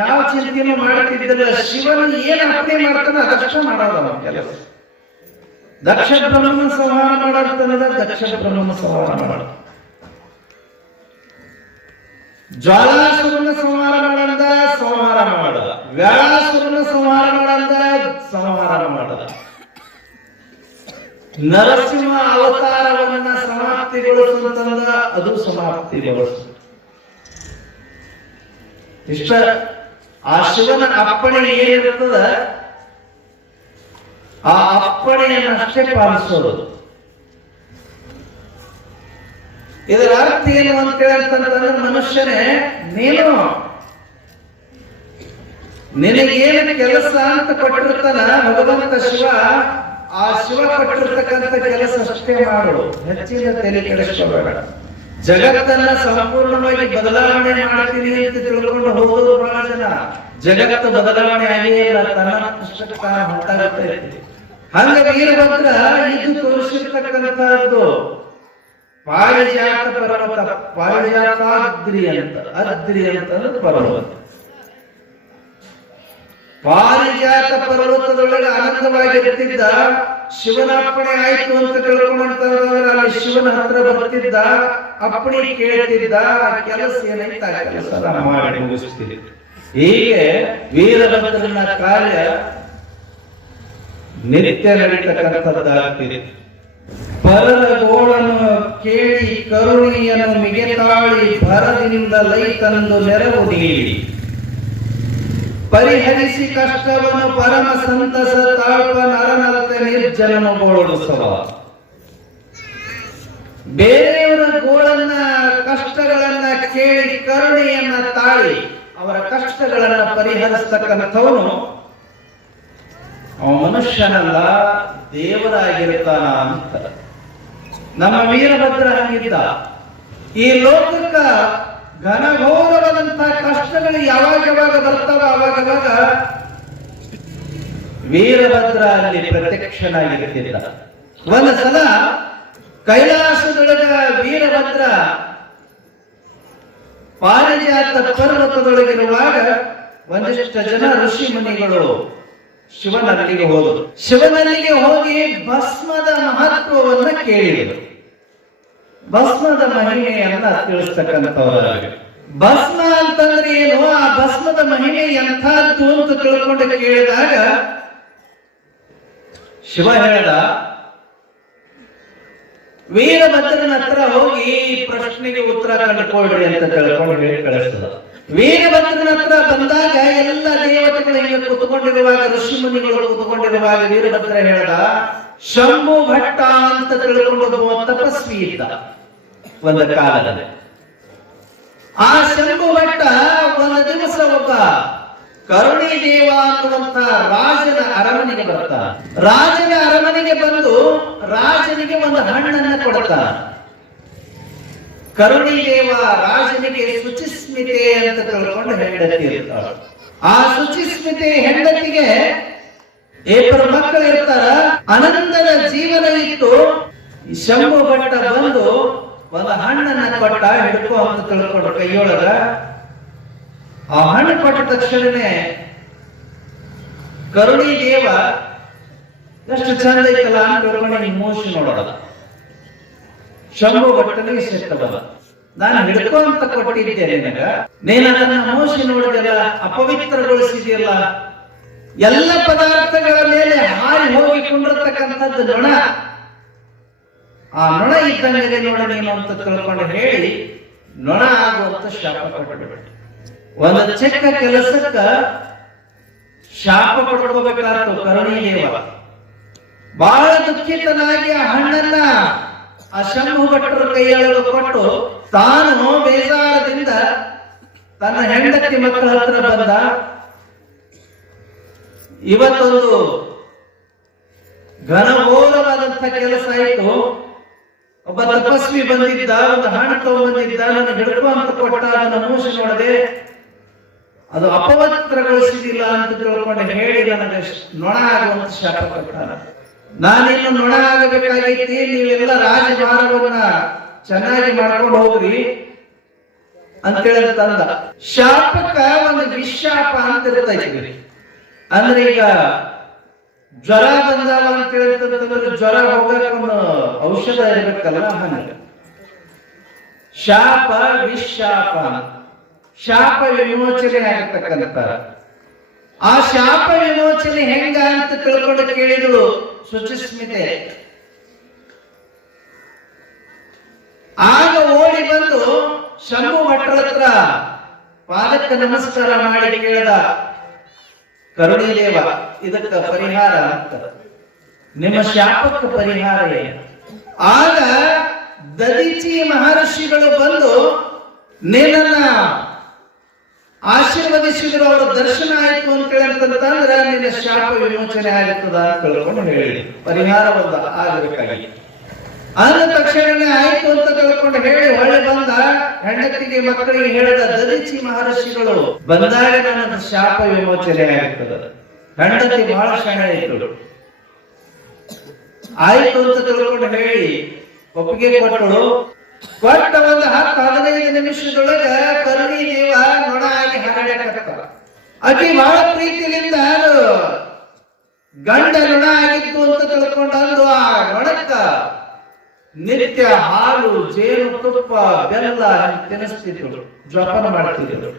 ಯಾವ ಚಿಂತೆಯನ್ನು ಮಾಡುತ್ತಿದ್ದಿಲ್ಲ. ಶಿವನ ಏನ್ ಅರ್ಪಣೆ ಮಾಡ್ತಾನ ಅದಕ್ಷ ಮಾಡೋದ ಕೆಲಸ. ದಕ್ಷ ಬ್ರಹ್ಮನ ಸಂಹಾರ ಮಾಡಾಡ್ತಾನದ, ದಕ್ಷ ಬ್ರಹ್ಮನ ಸಂಹಾರ ಮಾಡ. ಜ್ವಾಲಾಸುರನ ಸಂಹಾರ ಮಾಡಂದ, ಸಂಹಾರ ಮಾಡ. ವ್ಯಾಸುರನ ಸಂಹಾರ ಮಾಡಂದ, ಸಂಹಾರ ಮಾಡದ. ನರಸಿಂಹ ಅವತಾರವನ್ನ ಸಮಾಪ್ತಿಗೊಳಿಸುತ್ತಂದ, ಅದು ಸಮಾಪ್ತಿಗೊಳಿಸ. ಇಷ್ಟ ಆ ಶಿವನ ಅಪ್ಪಣೆ ಏನಿರ್ತದ ಆ ಅಪ್ಪಣೆಯನ್ನಷ್ಟೇ ಪಾಲಿಸೋದು. ಇದರ ಅರ್ಥ ಏನು ಅಂತ ಹೇಳ್ತಂದ್ರೆ, ಮನುಷ್ಯನೇ ನೀನು ನಿನಗೇನು ಕೆಲಸ ಅಂತ ಕೊಟ್ಟಿರ್ತಾನ ಭಗವಂತ ಶಿವ, ಆ ಶಿವ ಕೊಟ್ಟಿರ್ತಕ್ಕಂಥ ಕೆಲಸ ಅಷ್ಟೇ ಮಾಡು, ಹೆಚ್ಚಿನ ತಲೆ ಕೆಡಿಸ್ಕೋಬೇಡ. ಜಗತ್ತನ್ನ ಸಂಪೂರ್ಣವಾಗಿ ಬದಲಾವಣೆ ಮಾಡ್ತೀನಿ ಅಂತ ತಿಳ್ಕೊಂಡು ಹೋಗೋದು ಬಹಳ ಜನ. ಜಗತ್ತು ಬದಲಾವಣೆ ಆಗಿಲ್ಲ, ತನ್ನ ಪುಸ್ತಕ ಹೊಂಟಾಗುತ್ತೆ. ಹಂಗ ವೀರಭದ್ರ ಇದು ತೋರಿಸಿರ್ತಕ್ಕಂಥದ್ದು ಪಾರಿಜಾತ ಪರ್ವತ, ಪಾರಿಜಾತಾದ್ರಿ ಅಂತ, ಅದ್ರಿ ಅಂತ ಪರ್ವತ. ಪಾರಿಜಾತ ಪರ್ವತದೊಳಗೆ ಆನಂದವಾಗಿರ್ತಿದ್ದ. ಶಿವನ ಆಯ್ತು ಅಂತ ತಿಳ್ಕೊಂಡಂತಂದ್ರೆ ಅಲ್ಲಿ ಶಿವನ ಹತ್ರ ಬರ್ತಿದ್ದ, ಅಪ್ಪಣೆ ಕೇಳ್ತಿದ್ದ, ಕೆಲಸ ಏನೈತ ಕೆಲಸ ಮಾಡಿ ಮುಗಿಸ್ತಿದ್ದ. ಹೀಗೆ ವೀರಭದ್ರನ ಕಾರ್ಯ ನಿತ್ಯ ನಡೀತಕ್ಕಂಥದ್ದಾಗ್ತಿದೆ. ಪರರ ಗೋಳನ್ನು ಕೇಳಿ ಕರುಣಿಯನ್ನು ಮಿಗೆತಾಳಿ ಭರದಿಂದ ಲೈ ತಂದು ನೆರವು ನೀಡಿ ಪರಿಹರಿಸಿ ಕಷ್ಟವನ್ನು ಪರಮ ಸಂತಸ ತಾಳ್ಪ ನರನರತೆ ನಿರ್ಜನಮಗೊಳ್ಳುವುದು ಸವ. ಬೇರೆಯವರ ಗೋಳನ್ನ ಕಷ್ಟಗಳನ್ನ ಕೇಳಿ ಕರುಣೆಯನ್ನ ತಾಳಿ ಅವರ ಕಷ್ಟಗಳನ್ನ ಪರಿಹರಿಸ್ತಕ್ಕಂಥವನು ಅವ ಮನುಷ್ಯನಲ್ಲ, ದೇವರಾಗಿರ್ತಾನ ಅಂತ. ನಮ್ಮ ವೀರಭದ್ರ ಹಂಗಿದ್ದ. ಈ ಲೋಕಕ್ಕ ಘನಘೋರವಾದಂತಹ ಕಷ್ಟಗಳು ಯಾವಾಗ ಬರ್ತಾವ ಅವಾಗ ವೀರಭದ್ರ ಅಲ್ಲಿ ಪ್ರತ್ಯಕ್ಷನಾಗಿರ್ತಿದ್ದ. ಒಂದು ಸಲ ಕೈಲಾಸದೊಳಗ ವೀರಭದ್ರ ಪಾರಿಜಾತ ಪರ್ವತದೊಳಗಿರುವಾಗ ಒಂದಿಷ್ಟು ಜನ ಋಷಿ ಮುನಿಗಳು ಶಿವನಲ್ಲಿಗೆ ಹೋದರು. ಶಿವನಲ್ಲಿಗೆ ಹೋಗಿ ಭಸ್ಮದ ಮಹತ್ವವನ್ನ ಕೇಳಿದರು. ಭಸ್ಮದ ಮಹಿಮೆಯನ್ನ ತಿಳಿಸ್ತಕ್ಕಂಥವ್ರು. ಭಸ್ಮ ಅಂತಂದ್ರೆ ಏನು, ಆ ಭಸ್ಮದ ಮಹಿಮೆ ಎಂಥದ್ದು ಅಂತ ತಿಳ್ಕೊಂಡು ಕೇಳಿದಾಗ ಶಿವ ಹೇಳ್ದ, ವೀರಭದ್ರನ ಹತ್ರ ಹೋಗಿ ಈ ಪ್ರಶ್ನೆಗೆ ಉತ್ತರ ಕಂಡುಕೊಳ್ರಿ ಅಂತ ತಿಳ್ಕೊಂಡು ಹೇಳಿ ಕಳಿಸ್ತದ. ವೀರಭದ್ರನ ಹತ್ರ ಬಂದಾಗ ಎಲ್ಲ ದೇವತೆಗಳು ಹಿಂಗೆ ಕೂತ್ಕೊಂಡಿರುವಾಗ, ಋಷಿ ಮುನಿಗಳು ಕೂತ್ಕೊಂಡಿರುವಾಗ ವೀರಭದ್ರ ಹೇಳ್ದ, ಶಂಭು ಭಟ್ಟ ಅಂತ ತಿಳ್ಕೊಂಡು ತಪಸ್ವಿ ಇದ್ದ ಒಂದು ಕಾಲದಲ್ಲಿ. ಆ ಶಂಭು ಭಟ್ಟ ಒಂದು ದಿವಸ ಒಬ್ಬ ಕರುಣಿ ದೇವ ಅನ್ನುವಂತ ರಾಜನ ಅರಮನೆಗೆ ಬರ್ತ. ರಾಜನ ಅರಮನೆಗೆ ಬಂದು ರಾಜನಿಗೆ ಒಂದು ಹಣ್ಣನ್ನ ಕೊಡ್ತ. ಕರುಣಿ ದೇವ ರಾಜನಿಗೆ ಶುಚಿಸ್ಮಿತೆ ಅಂತ ತಿಳ್ಕೊಂಡು ಹೆಂಡತಿ ಇರ್ತಾಳ. ಆ ಶುಚಿಸ್ಮಿತೆ ಹೆಂಡತಿಗೆ ಇಬ್ಬರು ಮಕ್ಕಳು ಇರ್ತಾರ. ಅನಂತರ ಜೀವನ ಇತ್ತು. ಶಂಭು ಭಟ್ಟ ಬಂದು ಒಂದು ಹಣ್ಣನ್ನ ಕೊಟ್ಟ, ಹಿಡ್ಕೊ ಅಂತ ತಿಳ್ಕೊಂಡು ಕೈಯೊಳಗ. ಆ ಹಣ್ಣು ಕೊಟ್ಟ ತಕ್ಷಣನೇ ಕರುಣಿ ದೇವ ಎಷ್ಟು ಚಂದ ಐತಲ್ಲ ಅಂತ ತಿಳ್ಕೊಂಡು ಮೋಸಿ ನೋಡೋದ. ಶಂಭು ಭಟ್ಟನಿಗೆ ಸಿಟ್ಟದ, ನಾನು ಹಿಡ್ಕೊ ಅಂತ ಕೊಟ್ಟಿದ್ದೆ ನಿನಗ, ನೀನು ಅದನ್ನ ಮೋಸಿ ನೋಡಿದೆಲ್ಲ, ಅಪವಿತ್ರಗೊಳಿಸಿದೆಯಲ್ಲ, ಎಲ್ಲ ಪದಾರ್ಥಗಳ ಮೇಲೆ ಹಾರಿ ಹೋಗಿಕೊಂಡಿರ್ತಕ್ಕಂಥದ್ದು ನೊಣ. ಆ ನೊಣ ಇದ್ದಂಗೆ ನೋಡ ನೀನು ಅಂತ ತಿಳ್ಕೊಂಡು ಹೇಳಿ ನೊಣ ಆಗುವಂತ ಶಾಪ ಕೊಟ್ಟಬಿಟ್ಟು. ಒಂದು ಚಿಕ್ಕ ಕೆಲಸಕ್ಕ ಶಾಪ ಕೊಡ್ಕೋಬೇಕಾಯ್ತು ಕರುಣಿ ದೇವ. ಬಹಳ ದುಃಖಿತನಾಗಿ ಆ ಹಣ್ಣನ್ನ ಆ ಶಂಭು ಭಟ್ಟರ ಕೈಯೊಳಗೆ ಕೊಟ್ಟು ತಾನು ಬೇಜಾರದಿಂದ ತನ್ನ ಹೆಂಡತಿ ಮಕ್ಕಳ ಹತ್ರ ಬಂದ. ಇವತ್ತೊಂದು ಘನಘೋರವಾದಂತ ಕೆಲಸ ಆಯಿತು. ಒಬ್ಬ ತಪಸ್ವಿ ಬಂದಿದ್ದ, ಒಂದು ಹಣ್ಣು ತಗೊಂಡ್ಬಂದಿದ್ದ, ನನ್ನ ಹಿಡ್ಕೊ ಅಂತ ಕೊಟ್ಟ, ಅದನ್ನು ಮೂಸಿ ನೋಡದೆ ಅದು ಅಪವಿತ್ರಗೊಳಿಸಿದಿಲ್ಲ ಅಂತ ತಿಳ್ಕೊಂಡು ಹೇಳಿ ನನಗೆ ನೊಣ ಆಗುವಂತ ಶಾಪ ಕೊಟ್ಟ. ನಾನಿನ್ನು ನೊಣ ಆಗಬೇಕಾಗೈತಿ, ನೀವೆಲ್ಲ ರಾಜಭಾರವನ್ನ ಚೆನ್ನಾಗಿ ಮಾಡ್ಕೊಂಡು ಹೋಗ್ರಿ ಅಂತೇಳಿ ತಂದ. ಶಾಪಕ್ಕ ಒಂದು ವಿಶಾಪ ಅಂತ ಇರ್ತೈತಿ. ಅಂದ್ರೆ ಈಗ ಜ್ವರ ಬಂದಾವ ಅಂತ ಹೇಳ್ತಂದ್ರೆ ಜ್ವರ ಹೋಗಕ್ಕೆ ಔಷಧ ಇರ್ಬೇಕಲ್ಲ, ಹಂಗ ಶಾಪ ವಿಶಾಪ, ಶಾಪ ವಿಮೋಚನೆ ಆಗತಕ್ಕಂತ. ಆ ಶಾಪ ವಿಮೋಚನೆ ಹೆಂಗ ಅಂತ ತಿಳ್ಕೊಂಡು ಕೇಳಿದ್ರು ಶುಚಿಸ್ಮಿತೆ. ಆಗ ಓಡಿ ಬಂದು ಶಂಭು ಭಟ್ಟರ ಹತ್ರ ಪಾದಕ್ಕೆ ನಮಸ್ಕಾರ ಮಾಡಿ ಕೇಳಿದ, ಕರುಣಿ ದೇವ ಇದಕ್ಕ ಪರಿಹಾರ ಅಂತ, ನಿಮ್ಮ ಶಾಪಕ್ಕೆ ಪರಿಹಾರ ಏನು? ಆಗ ದದೀಚಿ ಮಹರ್ಷಿಗಳು ಬಂದು ನಿನ್ನನ್ನ ಆಶೀರ್ವದಿಸಿದ್ರು, ಅವರ ದರ್ಶನ ಆಯ್ತು ಅಂತ ಅಂತಂದ್ರೆ ನಿನ್ನ ಶಾಪ ವಿಮೋಚನೆ ಆಗುತ್ತದ ಅಂತ ತಿಳ್ಕೊಂಡು ಹೇಳಿ ಪರಿಹಾರ ಒಂದು ಆಗಬೇಕಾಗಿ. ಆದ ತಕ್ಷಣ ಆಯ್ತು ಅಂತ ತಿಳ್ಕೊಂಡು ಹೇಳಿ ಹೊಳೆ ಬಂದ. ಹೆಂಡತಿಗೆ ಮಕ್ಕಳಿಗೆ ಹೇಳಿದ ದದೀಚಿ ಮಹರ್ಷಿಗಳು ಬಂದಾಗ ನನ್ನ ಶಾಪ ವಿಮೋಚನೆ ಆಗ್ತದೆ. ಹೆಂಡತಿ ಬಹಳ ಶಾಣೆ ಇತ್ತು. ಆಯ್ತು ಅಂತ ತಿಳ್ಕೊಂಡು ಹೇಳಿ ಒಪ್ಪಿಗೆ ಕೊಟ್ಟಳು. ಕೊಟ್ಟ ಒಂದು 10-15 ನಿಮಿಷದೊಳಗ ಕರುಣಿ ದೇವ ನೊಣ ಆಗಿ ಹಾರಾಡಕತ್ತ. ಆಕೆ ಬಹಳ ಪ್ರೀತಿಯಿಂದ ಗಂಡ ನೊಣ ಆಗಿತ್ತು ಅಂತ ತಿಳ್ಕೊಂಡು ಆ ನೊಣಕ್ಕ ನಿತ್ಯ ಹಾಲು, ಜೇನು ತುಪ್ಪ, ಬೆಲ್ಲ ತಿನ್ನಿಸ್ತಿದ್ರು, ಜೋಪಾನ ಮಾಡ್ತಿದ್ರು.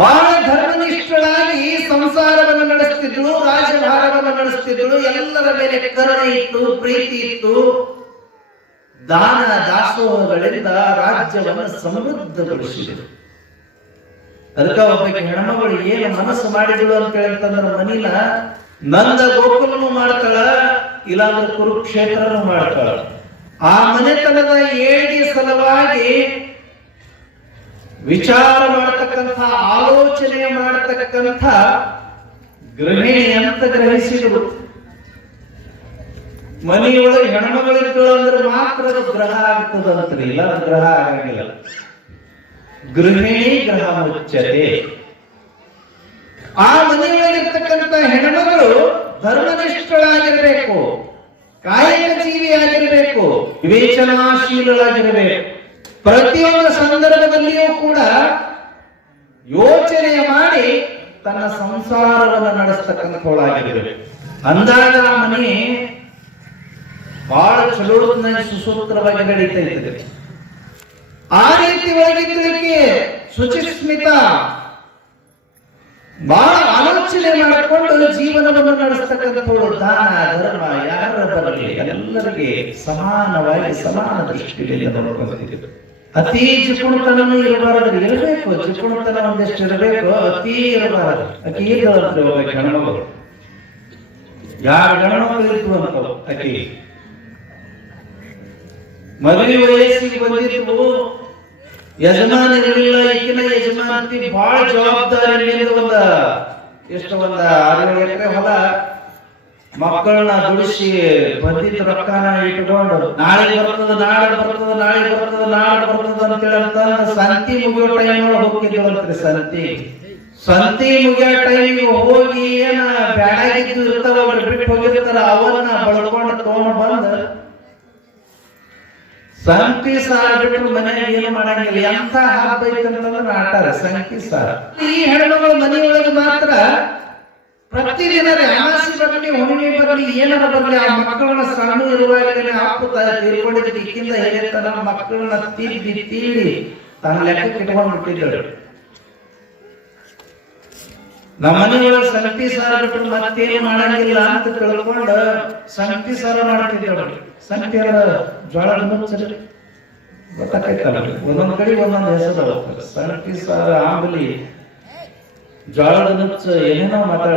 ಬಹಳ ಧರ್ಮನಿಷ್ಠಳಾಗಿ ಸಂಸಾರವನ್ನು ನಡೆಸ್ತಿದ್ರು, ರಾಜಭಾರವನ್ನು ನಡೆಸ್ತಿದ್ರು. ಎಲ್ಲರ ಮೇಲೆ ಕರುಣೆ ಇತ್ತು, ಪ್ರೀತಿ ಇತ್ತು. ದಾನ ದಾಸೋಹಗಳಿಂದ ರಾಜ್ಯವನ್ನು ಸಮೃದ್ಧಗೊಳಿಸಿದರು. ಅದಕ್ಕೆ ಒಬ್ಬ ಹೆಣ್ಮಗಳು ಏನು ಮನಸ್ಸು ಮಾಡಿದಳು ಅಂತ ಹೇಳ್ತಂದ್ರ ಮನಿನ ನಂದ ಗೋಕುಲನು ಮಾಡ್ತಾಳ, ಇಲ್ಲಾಂದ್ರೆ ಕುರುಕ್ಷೇತ್ರನು ಮಾಡ್ತಾಳ. ಆ ಮನೆತನದ ಏಳಿ ಸಲುವಾಗಿ ವಿಚಾರ ಮಾಡತಕ್ಕಂಥ, ಆಲೋಚನೆ ಮಾಡತಕ್ಕಂಥ ಗೃಹಿಣಿ ಅಂತ ಗ್ರಹಿಸಿದರು. ಮನೆಯೊಳಗೆ ಹೆಣ್ಮಗಳಿದ್ದಳು ಅಂದ್ರೆ ಮಾತ್ರ ಗ್ರಹ ಆಗ್ತದಂತ್ರಿ, ಇಲ್ಲ ಗ್ರಹ ಆಗಂಗಿಲ್ಲ. ಗೃಹಿಣಿ ಗ್ರಹ ಮುಚ್ಚತೆ. ಆ ಮನೆಯೊಳಗಿರ್ತಕ್ಕಂಥ ಹೆಣ್ಮಗಳು ಧರ್ಮನಿಷ್ಠಳಾಗಿರ್ಬೇಕು, ಕಾಯಕ ಜೀವಿಯಾಗಿರ್ಬೇಕು, ವಿವೇಚನಾಶೀಲರಾಗಿರಬೇಕು. ಪ್ರತಿಯೊಂದು ಸಂದರ್ಭದಲ್ಲಿಯೂ ಕೂಡ ಯೋಚನೆ ಮಾಡಿ ತನ್ನ ಸಂಸಾರವನ್ನು ನಡೆಸ್ತಕ್ಕಂಥವಳಾಗಿರಬೇಕು. ಅಂದಾಗ ಆ ಮನೆ ಬಹಳ ಚಲೋ ಸುಸೂತ್ರವಾಗಿ ನಡೀತಾ ಇರ್ತದೆ. ಆ ರೀತಿ ಒಳಗಿದ್ದಕ್ಕೆ ಶುಚಿಸ್ಮಿತ ಬಹಳ ಆಲೋಚನೆ ಮಾಡಿಕೊಂಡು ಜೀವನವನ್ನು ನಡೆಸ್ತಕ್ಕಂಥವಳು. ದಾನ ಧರ್ಮ ಯಾರ ಬರಲಿ ಎಲ್ಲರಿಗೆ ಸಮಾನವಾಗಿ ಸಮಾನ ದೃಷ್ಟಿಯಿಂದ ನೋಡ್ಕೊಂಡಿದ್ದು. ಅತಿ ಜಿಪುಣತನೂ ಇರಬಾರದು, ಇರಬೇಕು. ಜಿಪುಣತನ ಒಂದಿಷ್ಟು ಇರಬೇಕು, ಅತಿ ಇರಬಾರದು. ಅತಿ ಇರಬಾರದು. ಗಣಮಗಳು ಯಾರ ಗಣಮಗಳು ಇದ್ವು ಅಂತ ಅತಿ ಮದುವೆ ವಯಸ್ಸಿಗೆ ಬಂದಿದ್ದು ಯಜಮಾನ ಇರಲಿಲ್ಲ. ಈಗಿನ ಯಜಮಾನತಿ ಬಹಳ ಜವಾಬ್ದಾರಿಯಿಂದ ಎಷ್ಟು 6 ಎಕರೆ ಹೊಲ, ಮಕ್ಕಳನ್ನ ದುಡಿಸಿ ಬಂದಿದ್ದ ರೊಕ್ಕನ ಇಟ್ಕೊಂಡು ನಾಳೆ ಬರ್ತದ ನಾಳೆ ಬರ್ತದ ನಾಳೆ ಬರ್ತದ ನಾಳೆ ಬರ್ತದ ಅಂತ ಹೇಳಂತ ಸಂತಿ ಮುಗಿಯೋ ಟೈಮ್ ಹೋಗಿದ್ರಂತ್ರಿ. ಸಂತಿ ಮುಗಿಯೋ ಟೈಮಿಗೆ ಹೋಗಿ ಏನ ಬ್ಯಾಡಾಗಿದ್ದು ಇರ್ತಾವ ಬಿಟ್ಟು ಹೋಗಿರ್ತಾರ, ಅವನ್ನ ಬಳಕೊಂಡು ತಗೊಂಡು ಬಂದ ಸಂತಿ ಸಾರ ಬಿಟ್ಟು ಮನೆಗೆ ಏನು ಮಾಡಂಗಿಲ್ಲ. ಎಂತ ಹಬ್ಬ ಐತಂತಂದ್ರೆ ಆಟಾರ ಸಂತಿ ಸಾರ. ಈ ಹೆಣ್ಣುಗಳು ಮನೆಯೊಳಗೆ ಮಾತ್ರ ಪ್ರತಿದಿನ ಅಮಾಸಿ ಬರಲಿ, ಹುಣ್ಣಿಮೆ ಬರಲಿ, ಏನಾರ ಬರಲಿ, ಆ ಮಕ್ಕಳನ್ನ ಸಣ್ಣ ಇರುವಾಗಲೇ ಹಾಕುತ್ತಾ ತೀರ್ಕೊಂಡಿದ್ದ ಇಕ್ಕಿಂದ ಹೇಳಿರ್ತಾರ. ಮಕ್ಕಳನ್ನ ತೀಡಿ ತನ್ನ ಲೆಕ್ಕಕ್ಕೆ ಇಟ್ಕೊಂಡ್ಬಿಟ್ಟಿದ್ದಳು. ನಮ್ಮ ಮನೆಯೊಳಗೆ ಸಂತಿ ಸಾರ ಬಿಟ್ಟು ಮತ್ತೇನು ಮಾಡಂಗಿಲ್ಲ ಅಂತ ತಿಳ್ಕೊಂಡು ಸಂತಿ ಸಾರ ಮಾಡ್ತಿದ್ದಳು. ಸಂತಿ ಜೋಳದ ಮುಚ್ಚರಿ ಗೊತ್ತಾಕೈತಲ್ಲ, ಒಂದೊಂದ್ ಕಡೆ ಒಂದೊಂದು ಹೆಸರು. ಸಂತಿ ಸಾರ, ಆಂಬಲಿ, ಜೋಳದ ನುಚ್ಚ, ಏನೇನೋ ಮಾತಾಡ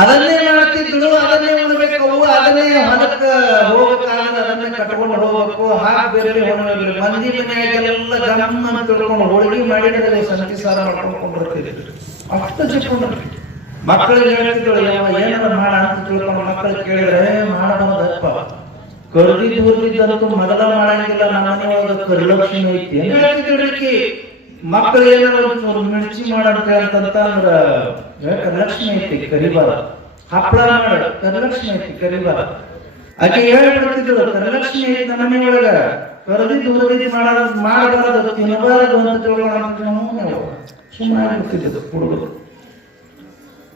ಅದನ್ನೇ ಮಾಡ್ತಿದ್ದಳು. ಅದನ್ನೇ ಉಣ್ಬೇಕು, ಅದನ್ನೇ ಹೊಲಕ್ಕ ಹೋಗಕ್ಕಾಗಲ್ಲ, ಅದನ್ನೇ ಕಟ್ಕೊಂಡು ಹೋಗ್ಬೇಕು. ಬೇರೆ ಹೊಣಬೇಕು. ಮಂದಿ ಮನೆಯಾಗೆಲ್ಲ ಗಮ್ಮ ಅಂತ ತಿಳ್ಕೊಂಡು ಹೋಳಿಗೆ ಮಾಡಿದ್ರೆ ಸಂತಿ ಸಾರ ಮಾಡ್ಕೊಂಡು ಬರ್ತಿದ್ರು. ಅಷ್ಟು ಚಿಕ್ಕೊಂಡು ಮಕ್ಕಳಿಗೆ ಹೇಳ್ತಿದ್ದಳು, ಏನಾರ ಮಾಡ ಅಂತ ತಿಳ್ಕೊಂಡು ಮಕ್ಕಳು ಕೇಳಿದ್ರೆ ಮಾಡಬಾರ್ದಪ್ಪ. ಕರ್ದಿದ್ದು ಮೊದಲ ಮಾಡಂಗಿಲ್ಲ, ನಮ್ಮ ಮನೆಯೊಳಗೆ ಕರಿಲಕ್ಷ್ಮಿ ಐತಿ ಅಂತ ಹೇಳ್ತಿದ್ದಳಿಕೆ. ಮಕ್ಕಳು ಏನಾರ ಮಿರ್ಚಿ ಮಾಡಂತ ಅಂತಂದ್ರ ಕರಿಲಕ್ಷ್ಮಿ ಐತಿ ಕರಿಬಾರ, ಹಪ್ಪಳ ಮಾಡ ಕರಿಲಕ್ಷ್ಮಿ ಐತಿ ಕರಿಬಾರ. ಆಕೆ ಹೇಳ್ಬಿಡ್ತಿದ್ದಳು, ಕರಿಲಕ್ಷ್ಮಿ ಐತಿ ನಮ್ಮ ಮನೆಯೊಳಗ, ಕರ್ದಿದ್ದು ಮಾಡಬಾರದು, ತಿನ್ನಬಾರದು ಅಂತ ತಿಳ್ಕೊಂಡು ಸುಮ್ಮನೆ ಆಗ್ಬಿಡ್ತಿದ್ದು ಹುಡುಗರು.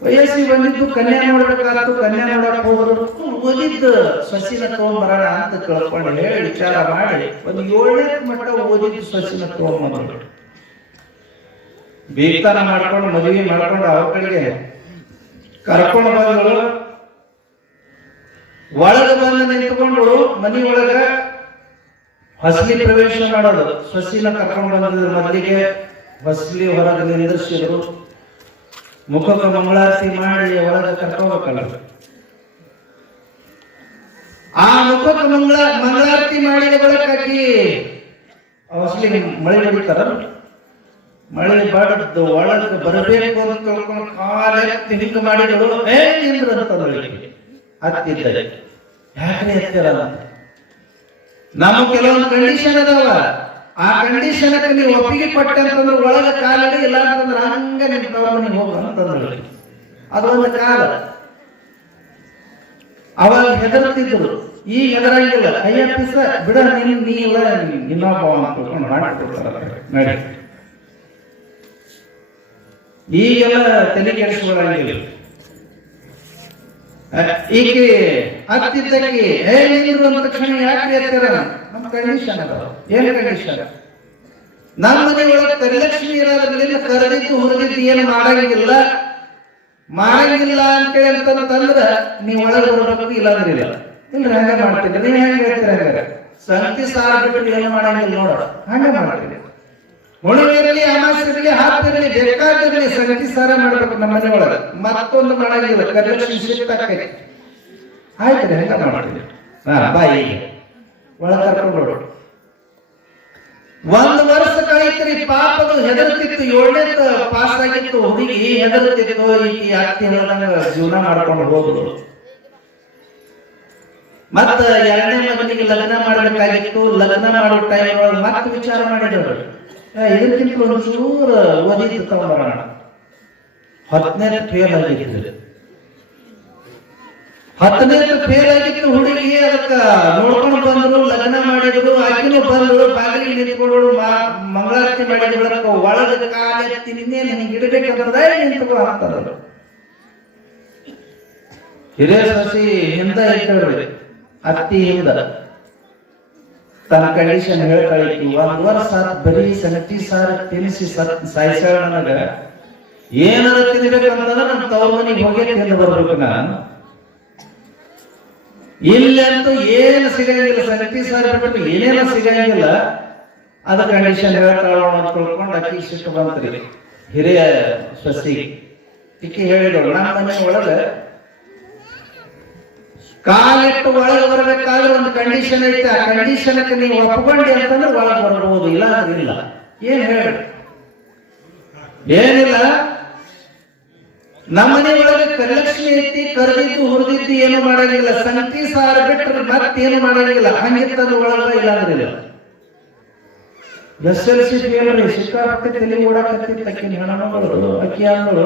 ವಯಸ್ಸಿಗೆ ಬಂದಿದ್ದು ಕನ್ಯಾ ನೋಡ್ಬೇಕಾಯ್ತು. ಕನ್ಯಾ ನೋಡಕ್ ಹೋದ್ರು. ಓದಿದ್ದು ಸಸಿನ ತಗೊಂಡ್ಬರೋಣ ಅಂತ ತಿಳ್ಕೊಂಡು ಹೇಳಿ ವಿಚಾರ ಮಾಡಿ ಒಂದು 7ನೇ ಮಟ್ಟ ಓದಿದ್ದು ಸಸಿನ ತಗೊಂಡ್ಬಂದ್ರು. ಬೇತಾನ ಮಾಡ್ಕೊಂಡು ಮದುವೆ ಮಾಡ್ಕೊಂಡು ಅವ್ರ ಕಡೆಗೆ ಕರ್ಕೊಂಡು ಬಂದ್ರು. ಒಳಗೆ ಬಂದು ನಿಂತ್ಕೊಂಡು ಮನೆಯೊಳಗ ಹಸಲಿ ಪ್ರವೇಶ ಮಾಡೋದು. ಸಸಿನ ಕರ್ಕೊಂಡು ಬಂದಿದ್ರು. ಮೊದಲಿಗೆ ಹಸಲಿ ಹೊರಗೆ ನಿಂದಿಸಿದ್ರು. ಮುಖಕ್ಕೆ ಮಂಗಳಾರತಿ ಮಾಡಿ ಒಳಗೆ ಕರ್ಕೋಬೇಕಲ್ಲ. ಆ ಮುಖಕ್ಕೆ ಮಂಗಳಾರತಿ ಮಾಡಿದ ಬಳಕಾಕಿ ಹಸಲಿ ಮಳೆ ಹೊಡಿತಾರ. ಮಳೆ ಬಡದ್ದು ಒಳಗೆ ಬರಬೇಕು ಅಂತ ತಿಳ್ಕೊಂಡು ಕಾಲೆತ್ತಿ ಹಿಂಗ ಮಾಡಿದಳು. ನಿಂದ್ರು ಅಂತ ಹತ್ತಿದ್ದ. ಯಾಕ್ರೆ ಎತ್ತಿರಲ್ಲ? ನಮ್ಮ ಕೆಲವೊಂದು ಕಂಡೀಷನ್ ಅದಾವ. ಆ ಕಂಡೀಷನ್ ನೀವು ಒಪ್ಪಿಗೆ ಕೊಟ್ಟೆ ಅಂತಂದ್ರೆ ಒಳಗ ಕಾಲಡಿ, ಇಲ್ಲ ಅಂತಂದ್ರೆ ಹಂಗ ನಿಂತವ್ರ ಮನೆಗೆ ಹೋಗ ಅಂತಂದ್ರೆ ಅದೊಂದು ಕಾಲ. ಅವಾಗ ಹೆದರ್ತಿದ್ರು, ಈಗ ಹೆದರಂಗಿಲ್ಲ. ಅಯ್ಯಪ್ಪ ಬಿಡ ನೀ ಇಲ್ಲ ಇನ್ನೊಬ್ಬ ನಡಿ. ಈಗೆಲ್ಲ ತಲೆ ಕೆಡಿಸ್ಕೊಳ್ಳಂಗಿಲ್ಲ. ಈಕೆ ಹತ್ತಿದ್ದಕ್ಕೆ ಅಂತ ತಕ್ಷಣ ಯಾಕೆ ಹೇಳ್ತಾರ? ನಮ್ಮ ಕಂಡೀಷನ್ ಅದ. ಏನ್ ಕಂಡೀಷನ್? ನಮ್ಮ ಮನೆ ಒಳಗೆ ಕರಿಲಕ್ಷ್ಮಿ ಇರೋದ್ರಿಂದ ಕರೆದಿದ್ದು ಹುರಿದಿದ್ದು ಏನು ಮಾಡಂಗಿಲ್ಲ ಅಂತೇಳಿ ಅಂತಂದ್ರ ನೀವು ಒಳಗೆ ಬರಬೇಕು, ಇಲ್ಲಾಂದ್ರೆ ಇಲ್ಲ. ಇಲ್ರಿ ಹಂಗ ಮಾಡ್ತಿದ್ರಿ. ನೀವ್ ಹೆಂಗ ಹೇಳ್ತೀರ? ಹಂಗಾರೆ ಸಂತಿ ಸಾರ ಬಿಟ್ಟು ಏನು ಮಾಡಂಗಿಲ್ಲ ನೋಡ, ಹಂಗ ಮಾಡ್ತೀರಿ. ಹುಣಿವಿರಲಿ, ಅಮಾಸಿರಲಿ, ಹಾತಿರಲಿ, ಬೇಕಾದಿರಲಿ ಸಂತಿ ಸಾರ ಮಾಡ್ಬೇಕು ನಮ್ಮ ಮನೆ ಒಳಗ. ಮತ್ತೊಂದು ಮಾಡಂಗಿಲ್ಲ. ಕರಿಲಕ್ಷ್ಮಿ ಸಿಕ್ಕಾಕೈತಿ, ಆಯ್ತ್ರಿ ಹಂಗ ಮಾಡ್ತೀವಿ. ಬಾಯಿ ಒಳಗ ಕರ್ಕೊಂಡು ಒಂದು ವರ್ಷ ಕಳೀತ್ರಿ. ಪಾಪದು ಹೆದರ್ತಿತ್ತು. 7ನೇ ಪಾಸ್ ಆಗಿತ್ತು ಹುಡುಗಿ, ಹೆದರ್ತಿತ್ತು. ಈ ಅತ್ತಿ ಹೇಳ್ದಂಗ ಜೀವನ ಮಾಡ್ಕೊಂಡು ಹೋಗುದು. ಮತ್ತ 2ನೇ ಮಗನಿಗೆ ಲಗ್ನ ಮಾಡಬೇಕಾಗಿತ್ತು. ಲಗ್ನ ಮಾಡೋ ಟೈಮ್ ಒಳಗೆ ಮತ್ತೆ ವಿಚಾರ ಮಾಡಿದ್ರು, ಇದಕ್ಕಿಂತ ಒಂಚೂರು ಓದಿದ್ದು ತಗೊಂಬರೋಣ. 10ನೇ ಫೇಲ್ ಆಗಿತ್ತು. 10ನೇ ಫೇಲ್ ಆಗಿತ್ತು ಹುಡುಗಿ. ಅದಕ್ಕ ನೋಡ್ಕೊಂಡು ಬಂದ್ರು, ಲಗ್ನ ಮಾಡಿದ್ರು. ಆಕಿನೂ ಬಂದ್ರು, ಬಾಗಿಲಿಗೆ ನಿಂತ್ಕೊಂಡು ಮಂಗಳಾರತಿ ಮಾಡಿದ್ರು. ಒಳಗ ಕಾಲೆತ್ತಿ ನಿನ್ನೆ ನನಗೆ ಇಡಬೇಕಂತದ ನಿಂತ್ಕೊ ಅಂತಾರ. ಹಿರಿಯ ಸಸಿ ಹಿಂದ ಇದ್ದವ್ರಿ, ಅತ್ತಿ ಹಿಂದ ತನ್ನ ಕಂಡೀಷನ್ ಹೇಳ್ಕಳಿತು. 1 ವರ್ಷ ಬರೀ ಸಂಗತಿ ಸಾರ ತಿನ್ನಿಸಿ ಸಾಯಿಸಾಳ. ನನಗ ಏನಾರ ತಿನ್ಬೇಕಂತಂದ್ರೆ ನಮ್ಮ ತವ್ರ ಮನೆಗೆ ಹೋಗಿ ತಿಂದು ಬರ್ಬೇಕು. ನಾನು ಇಲ್ಲಂತೂ ಏನು ಸಿಗಂಗಿಲ್ಲ. ಸಂಗತಿ ಸಾರ ಬಿಟ್ಟು ಏನೇನೋ ಸಿಗಂಗಿಲ್ಲ. ಅದ ಕಂಡೀಷನ್ ಹೇಳ್ತಾಳ ಅಂತ ತಿಳ್ಕೊಂಡು ಅಕ್ಕಿ ಸಿಟ್ಟು ಬಂತ್ರಿ ಹಿರಿಯ ಸಸಿ. ಟಿಕ್ಕಿ ಹೇಳಿದಳು, ನಮ್ಮ ಮನೆ ಒಳಗ ಕಾಲಿಟ್ಟು ಒಳಗೆ ಬರ್ಬೇಕಾದ್ರೆ ಒಂದು ಕಂಡೀಷನ್ ಐತೆ. ಆ ಕಂಡೀಷನ್ ನೀವು ಒಪ್ಕೊಂಡಿ ಅಂತಂದ್ರೆ ಒಳಗೆ ಬರ್ಬೋದು, ಇಲ್ಲ ಇಲ್ಲ. ಏನ್ ಹೇಳಿ? ಏನಿಲ್ಲ. ನಮ್ಮನೆ ಒಳಗೆ ಕರಿಲಕ್ಷ್ಮಿ ಐತಿ. ಕರೆದಿದ್ದು ಹುರಿದಿದ್ದು ಏನು ಮಾಡಂಗಿಲ್ಲ. ಸಂಗತಿ ಸಾರ ಬಿಟ್ಟರೆ ಮತ್ತೇನು ಮಾಡಂಗಿಲ್ಲ. ಹಂಗಿತ್ತಂದ್ರೆ ಒಳಗ, ಇಲ್ಲಾಂದ್ರೆ ಇಲ್ಲ. SLC ಫೇಲ್ ಸಿಕ್ಕಾಪಟ್ಟೆ ತಲೆ ಓಡಾಕತ್ತಿದ್ದಕ್ಕಿನ ಹೆಣ್ಮಗಳು. ಅಕ್ಕಿ ಅಂಗಳು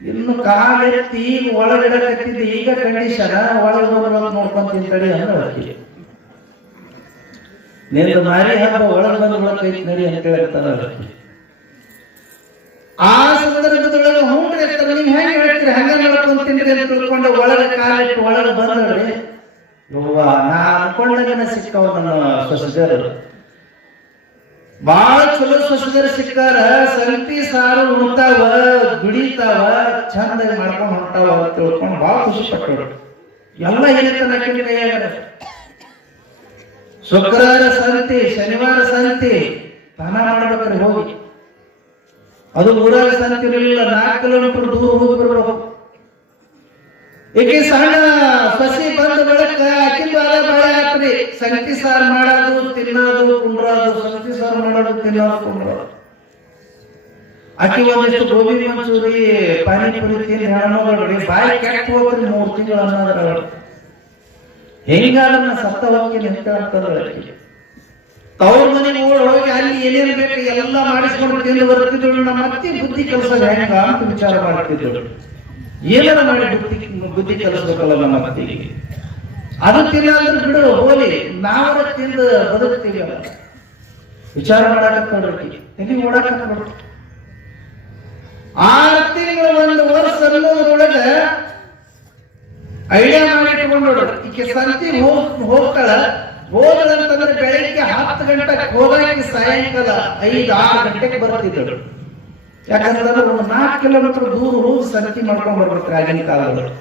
ಇನ್ನು ಕಾಲೆತ್ತಿ ಈಗ ಒಳಗಿಡಕತ್ತಿದ್ದ. ಈಗ ಕಂಡೀಷನ್ ಒಳಗೆ ಹೋಗೋದು ನೋಡ್ಕೊಂತ ತಿಂತಡಿ ಅಂದ್ರೆ ನಿಂದು ಮಾರಿ ಹಬ್ಬ ಒಳಗೆ ಬಂದು ಒಳಗೈತಿ ನಡಿ ಅಂತ ಹೇಳ್ತಾರ. ಆ ಸಂದರ್ಭದೊಳಗೆ ಹೂನ್ರಿ ಇರ್ತಾರೆ. ನೀವು ಹೆಂಗ್ ಹೇಳ್ತೀರಿ? ಹಂಗ ನೋಡ್ಕೊಂತ ತಿಂದ್ರಿ ಅಂತ ತಿಳ್ಕೊಂಡು ಒಳಗೆ ಕಾಲಿಟ್ಟು ಒಳಗೆ ಬಂದವ್ರಿ. ನಾ ಅನ್ಕೊಂಡಾಗನ ಸಿಕ್ಕವ ನನ್ನ ಸೊಸೆದರು. ಬಾಳ ಚಲೋ ಸೊಸೆದರು ಸಿಕ್ಕಾರ. ಸಂಗತಿ ಸಾರು ಉಣ್ತಾವ, ದುಡಿತಾವ, ಚಂದ ಮಾಡ್ಕೊಂಡು ಹೊಂಟಾವ ಅಂತ ತಿಳ್ಕೊಂಡು ಬಾಳ ಖುಷಿ ಪಟ್ಟರು. ಎಲ್ಲ ಏನಂತ ಕೈಯಾಗ ಶುಕ್ರವಾರ ಸಂತಿ, ಶನಿವಾರ ಸಂತಿ ತಾನ ಮಾಡ್ಬೇಕ್ರಿ ಹೋಗಿ. ಅದು ಊರಾಗ ಸಂತಿ ಇರಲಿಲ್ಲ. 4 ಕಿಲೋಮೀಟರ್ ದೂರ ಹೋಗಿ ಬರ್ಬೇಕು. ಏಕೆ ಸಣ್ಣ ಸಸಿ ಬಂದ ಬಳಿಕ ಆಕಿಂದು ಅದ ಬಾಳೆ ಆತ್ರಿ. ಸಂಗತಿ ಸಾರು ಮಾಡೋದು, ತಿನ್ನೋದು, ಕುಂಡ್ರೋದು. ಸಂಗತಿ ಸಾರು ಮಾಡೋದು, ತಿನ್ನೋದು, ಕುಂಡ್ರೋದು. ಆಕಿ ಒಂದಿಷ್ಟು ಗೋಬಿ ಮಂಚೂರಿ, ಪಾನಿಪುರಿ ತಿಂದು ಹೆಣ್ಮಗಳು ಬಾಯಿ ಕೆಟ್ಟ ಹೋಗ್ರಿ. 3 ತಿಂಗಳು ಅನ್ನೋದ್ರ ಹೆಂಗಾದನ್ನ ಸತ್ತ ಹೋಗಿ ನಿಂತ ಅಂತಂದ್ರೆ ತವ್ರ ಮನೆಗೆ ಹೋಗಿ ಅಲ್ಲಿ ಏನೇನು ಬೇಕು ಎಲ್ಲ ಮಾಡಿಸ್ಕೊಂಡು ತಿಂದು ಬರ್ತಿದ್ರು. ನಮ್ಮ ಅತ್ತಿ ಬುದ್ಧಿ ಕೆಲಸ ಹೆಂಗ ಅಂತ ವಿಚಾರ ಮಾಡ್ತಿದ್ರು. ಏನಾರ ಮಾಡಿ ಬುದ್ಧಿ ಕಲಿಸ್ಬೇಕಲ್ಲ ನಮ್ಮ ಅತ್ತಿಗೆ. ಅದು ತಿನ್ನ ಅಂದ್ರೆ ಬಿಡು ಹೋಲಿ, ನಾವರ ತಿಂದು ಬದುಕ್ತೀವಿ ಅಲ್ಲ. ವಿಚಾರ ಮಾಡಾಕಿ ತಲೆ ಓಡಾಕಿ 6 ತಿಂಗಳು 1 ವರ್ಷ ಅನ್ನೋದ್ರೊಳಗ ಐಡಿಯಾ ಮಾಡಿಟ್ಕೊಂಡು ಈಕೆ ಸಂತಿ ಹೋಗ್ತಾಳ. ಹೋದಳಂತಂದ್ರೆ ಬೆಳಿಗ್ಗೆ 10 ಗಂಟೆಗೆ ಹೋದಾಕಿ ಸಾಯಂಕಾಲ 5-6 ಗಂಟೆಗೆ ಬರ್ತಿದ್ದಳು. ಯಾಕಂದ್ರೆ ಒಂದು 4 ಕಿಲೋಮೀಟರ್ ದೂರ ಹೋಗಿ ಸಂತಿ ಮಾಡ್ಕೊಂಡ್ ಬರ್ಬೇಕು. ಆಗಿನ ಕಾಲದಲ್ಲಿ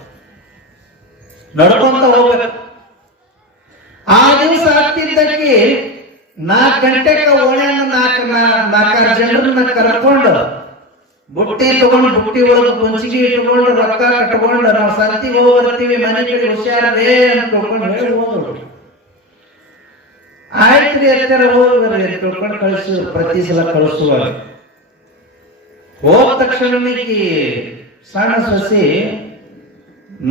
ನಡ್ಕೊಂತ ಹೋಗ್ಬೇಕು. ಆ ದಿವಸ ಆಗ್ತಿದ್ದಕ್ಕೆ 4 ಗಂಟೆಗೆ ಓಣ್ಯಾನ 4 ಜನರನ್ನ ಕರ್ಕೊಂಡು ಬುಟ್ಟಿ ತಗೊಂಡು ಬುಟ್ಟಿ ಒಳಗೆ ಕುಂಚಿಗೆ ಇಟ್ಕೊಂಡು ರೊಕ್ಕ ಕಟ್ಕೊಂಡು ನಾವು ಸಂತಿಗೆ ಹೋಗಿ ಬರ್ತೀವಿ, ಮನೆ ಕಡೆ ಹುಷಾರೇ ಅಂತ ಹೇಳಿ ಹೋದ್ರು. ಆಯ್ತ್ರಿ ಎತ್ತರ ಹೋಗ್ರಿ ತಿಳ್ಕೊಂಡು ಕಳಿಸು. ಪ್ರತಿ ಸಲ ಕಳಿಸುವಾಗ ಹೋದ ತಕ್ಷಣ ಸಣ್ಣ ಸೊಸಿ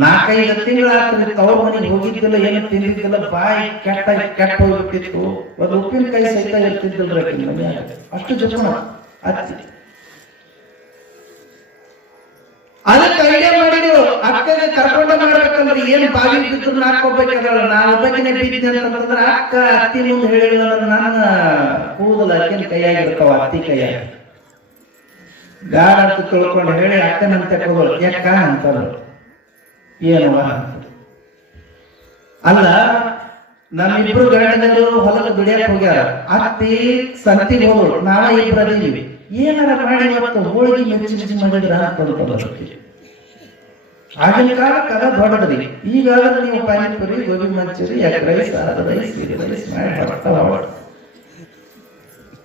4-5 ತಿಂಗಳಾಗ್ತದೆ ತವ್ರ ಮನೆಗೆ ಹೋಗಿದ್ದಿಲ್ಲ, ಏನು ತಿಂದಿದ್ದಿಲ್ಲ, ಬಾಯಿ ಕೆಟ್ಟ ಹೋಗ್ಬಿಟ್ಟಿತ್ತು. ಒಂದು ಉಪ್ಪಿನಕಾಯಿ ಸಹಿತ ಇರ್ತಿದ್ದಿಲ್ರಿ ಮನ್ಯಾಗ, ಅಷ್ಟು ಜನ ಅತ್ತಿ. ಅದಕ್ಕೆ ಐಡಿಯಾ ಮಾಡಿದ್ರು, ಅಕ್ಕನ ಕರ್ಕೊಂಡ ಮಾಡ್ಬೇಕಂದ್ರೆ ಏನು ಬಾವಿ ಬಿದ್ದು ನಾಕೋಬೇಕಲ್ಲ, ನಾನು ಒಬ್ಬಕಿನೇ ಬಿದ್ದಿದ್ದೆ ಅಂತಂದ್ರೆ ಅಕ್ಕ ಅತ್ತಿ ಮುಂದೆ ಹೇಳಿಲ್ಲ, ನನ್ನ ಕೂದಲ ಅಕ್ಕಿನ ಕೈಯಾಗಿರ್ತಾವ, ಅತ್ತಿ ಕೈಯಾಗ ಗಾಢ ಅಂತ ತಿಳ್ಕೊಂಡು ಹೇಳಿ ಅಕ್ಕನಂತೆ ತಗೋಳು ಯಾಕ ಅಂತಂದ್ರು. ಏನವ ಅಲ್ಲ, ನಮ್ಮಿಬ್ರು ಗಂಡನರು ಹೊಲಕ್ಕೆ ದುಡಿಯಕ್ ಹೋಗ್ಯಾರ, ಅತ್ತಿ ಸಂತಿಗೆ ಹೋದ್ರು, ನಾವ ಇಬ್ಬರದೀವಿ, ಏನಾರ ಮಾಡಿ ಇವತ್ತು ಹೋಳಿಗೆ ಮಿರ್ಚಿ ಮಾಡಿದ್ರ ಅಂತಂದ್ರೆ ಆಗಿನ ಕಾಲಕ್ಕೆ ಅದ ದೊಡ್ಡದ್ರಿ. ಈಗಾದ್ರೆ ನೀವು panipuri, gobi manchuri, egg rice, rice ಮಾಡಿ ಬರ್ತಾವ.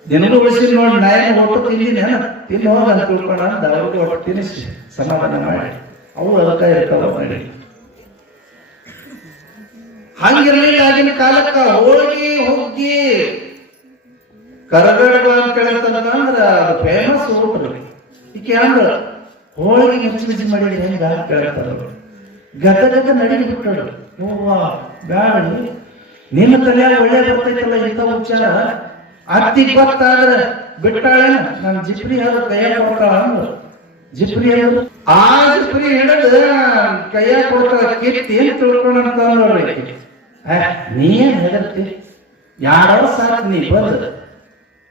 ದಿನಗಳು ಉಳಿಸಿ ನೋಡಿ, ನಾಯನ ಒಟ್ಟು ತಿಂದಿನಿ ತಿನ್ನೋ ಅಂತ ತಿಳ್ಕೊಂಡ ಅವ್ರಿಗೆ ಒಟ್ಟು ತಿನ್ನಿಸಿ ಸಮಾಧಾನ ಮಾಡಿ ಅವು ಅದಕ್ಕ ಇರ್ತಾವ ಮಾಡಿ. ಹಂಗಿರ್ಲಿಲ್ಲ ಆಗಿನ ಕಾಲಕ್ಕ ಹೋಳಿಗೆ ಹುಗ್ಗಿ ಕರಗಡ ಅಂತ ಹೇಳ್ತಂದ್ರ ಅದು ಫೇಮಸ್ ಊಟ. ಈಕೆ ಅಂದ್ರ ಹೋಳಿಗೆ ಮಿರ್ಚಿ ಮಾಡಿ ಹೆಂಗ ಕೇಳ್ತಾರ, ಗದ ನಡಿ ಬಿಟ್ಟಳು. ಹೂವಾ ಬ್ಯಾಡ, ನಿನ್ನ ತಲೆಯಾಗ ಒಳ್ಳೆ ಬರ್ತೈತಲ್ಲ ಇಂಥ ಉಚ್ಚಾರ, ಅತ್ತಿ ಗೊತ್ತಾದ್ರೆ ಬಿಟ್ಟಾಳೇನ, ನಾನು ಜಿಪ್ರಿ ಹೇಳೋದು ಕೈಯಾಗ ಕೊಡ್ತಾಳ ಅಂದ್ರು. ಜಿಪ್ರಿ ಹೇಳೋದು ಆ ಜಿಪ್ರಿ ಹಿಡಿದು ಕೈಯಾಗ ಕೊಡ್ತಾಳ, ಕಿತ್ತಿ ಏನ್ ತಿಳ್ಕೊಂಡಂತ ನೋಡ್ರಿ. ನೀನ್ ಹೆದರ್ತಿ, ಯಾರೋ ಸಾಕು ನೀ ಬಂದ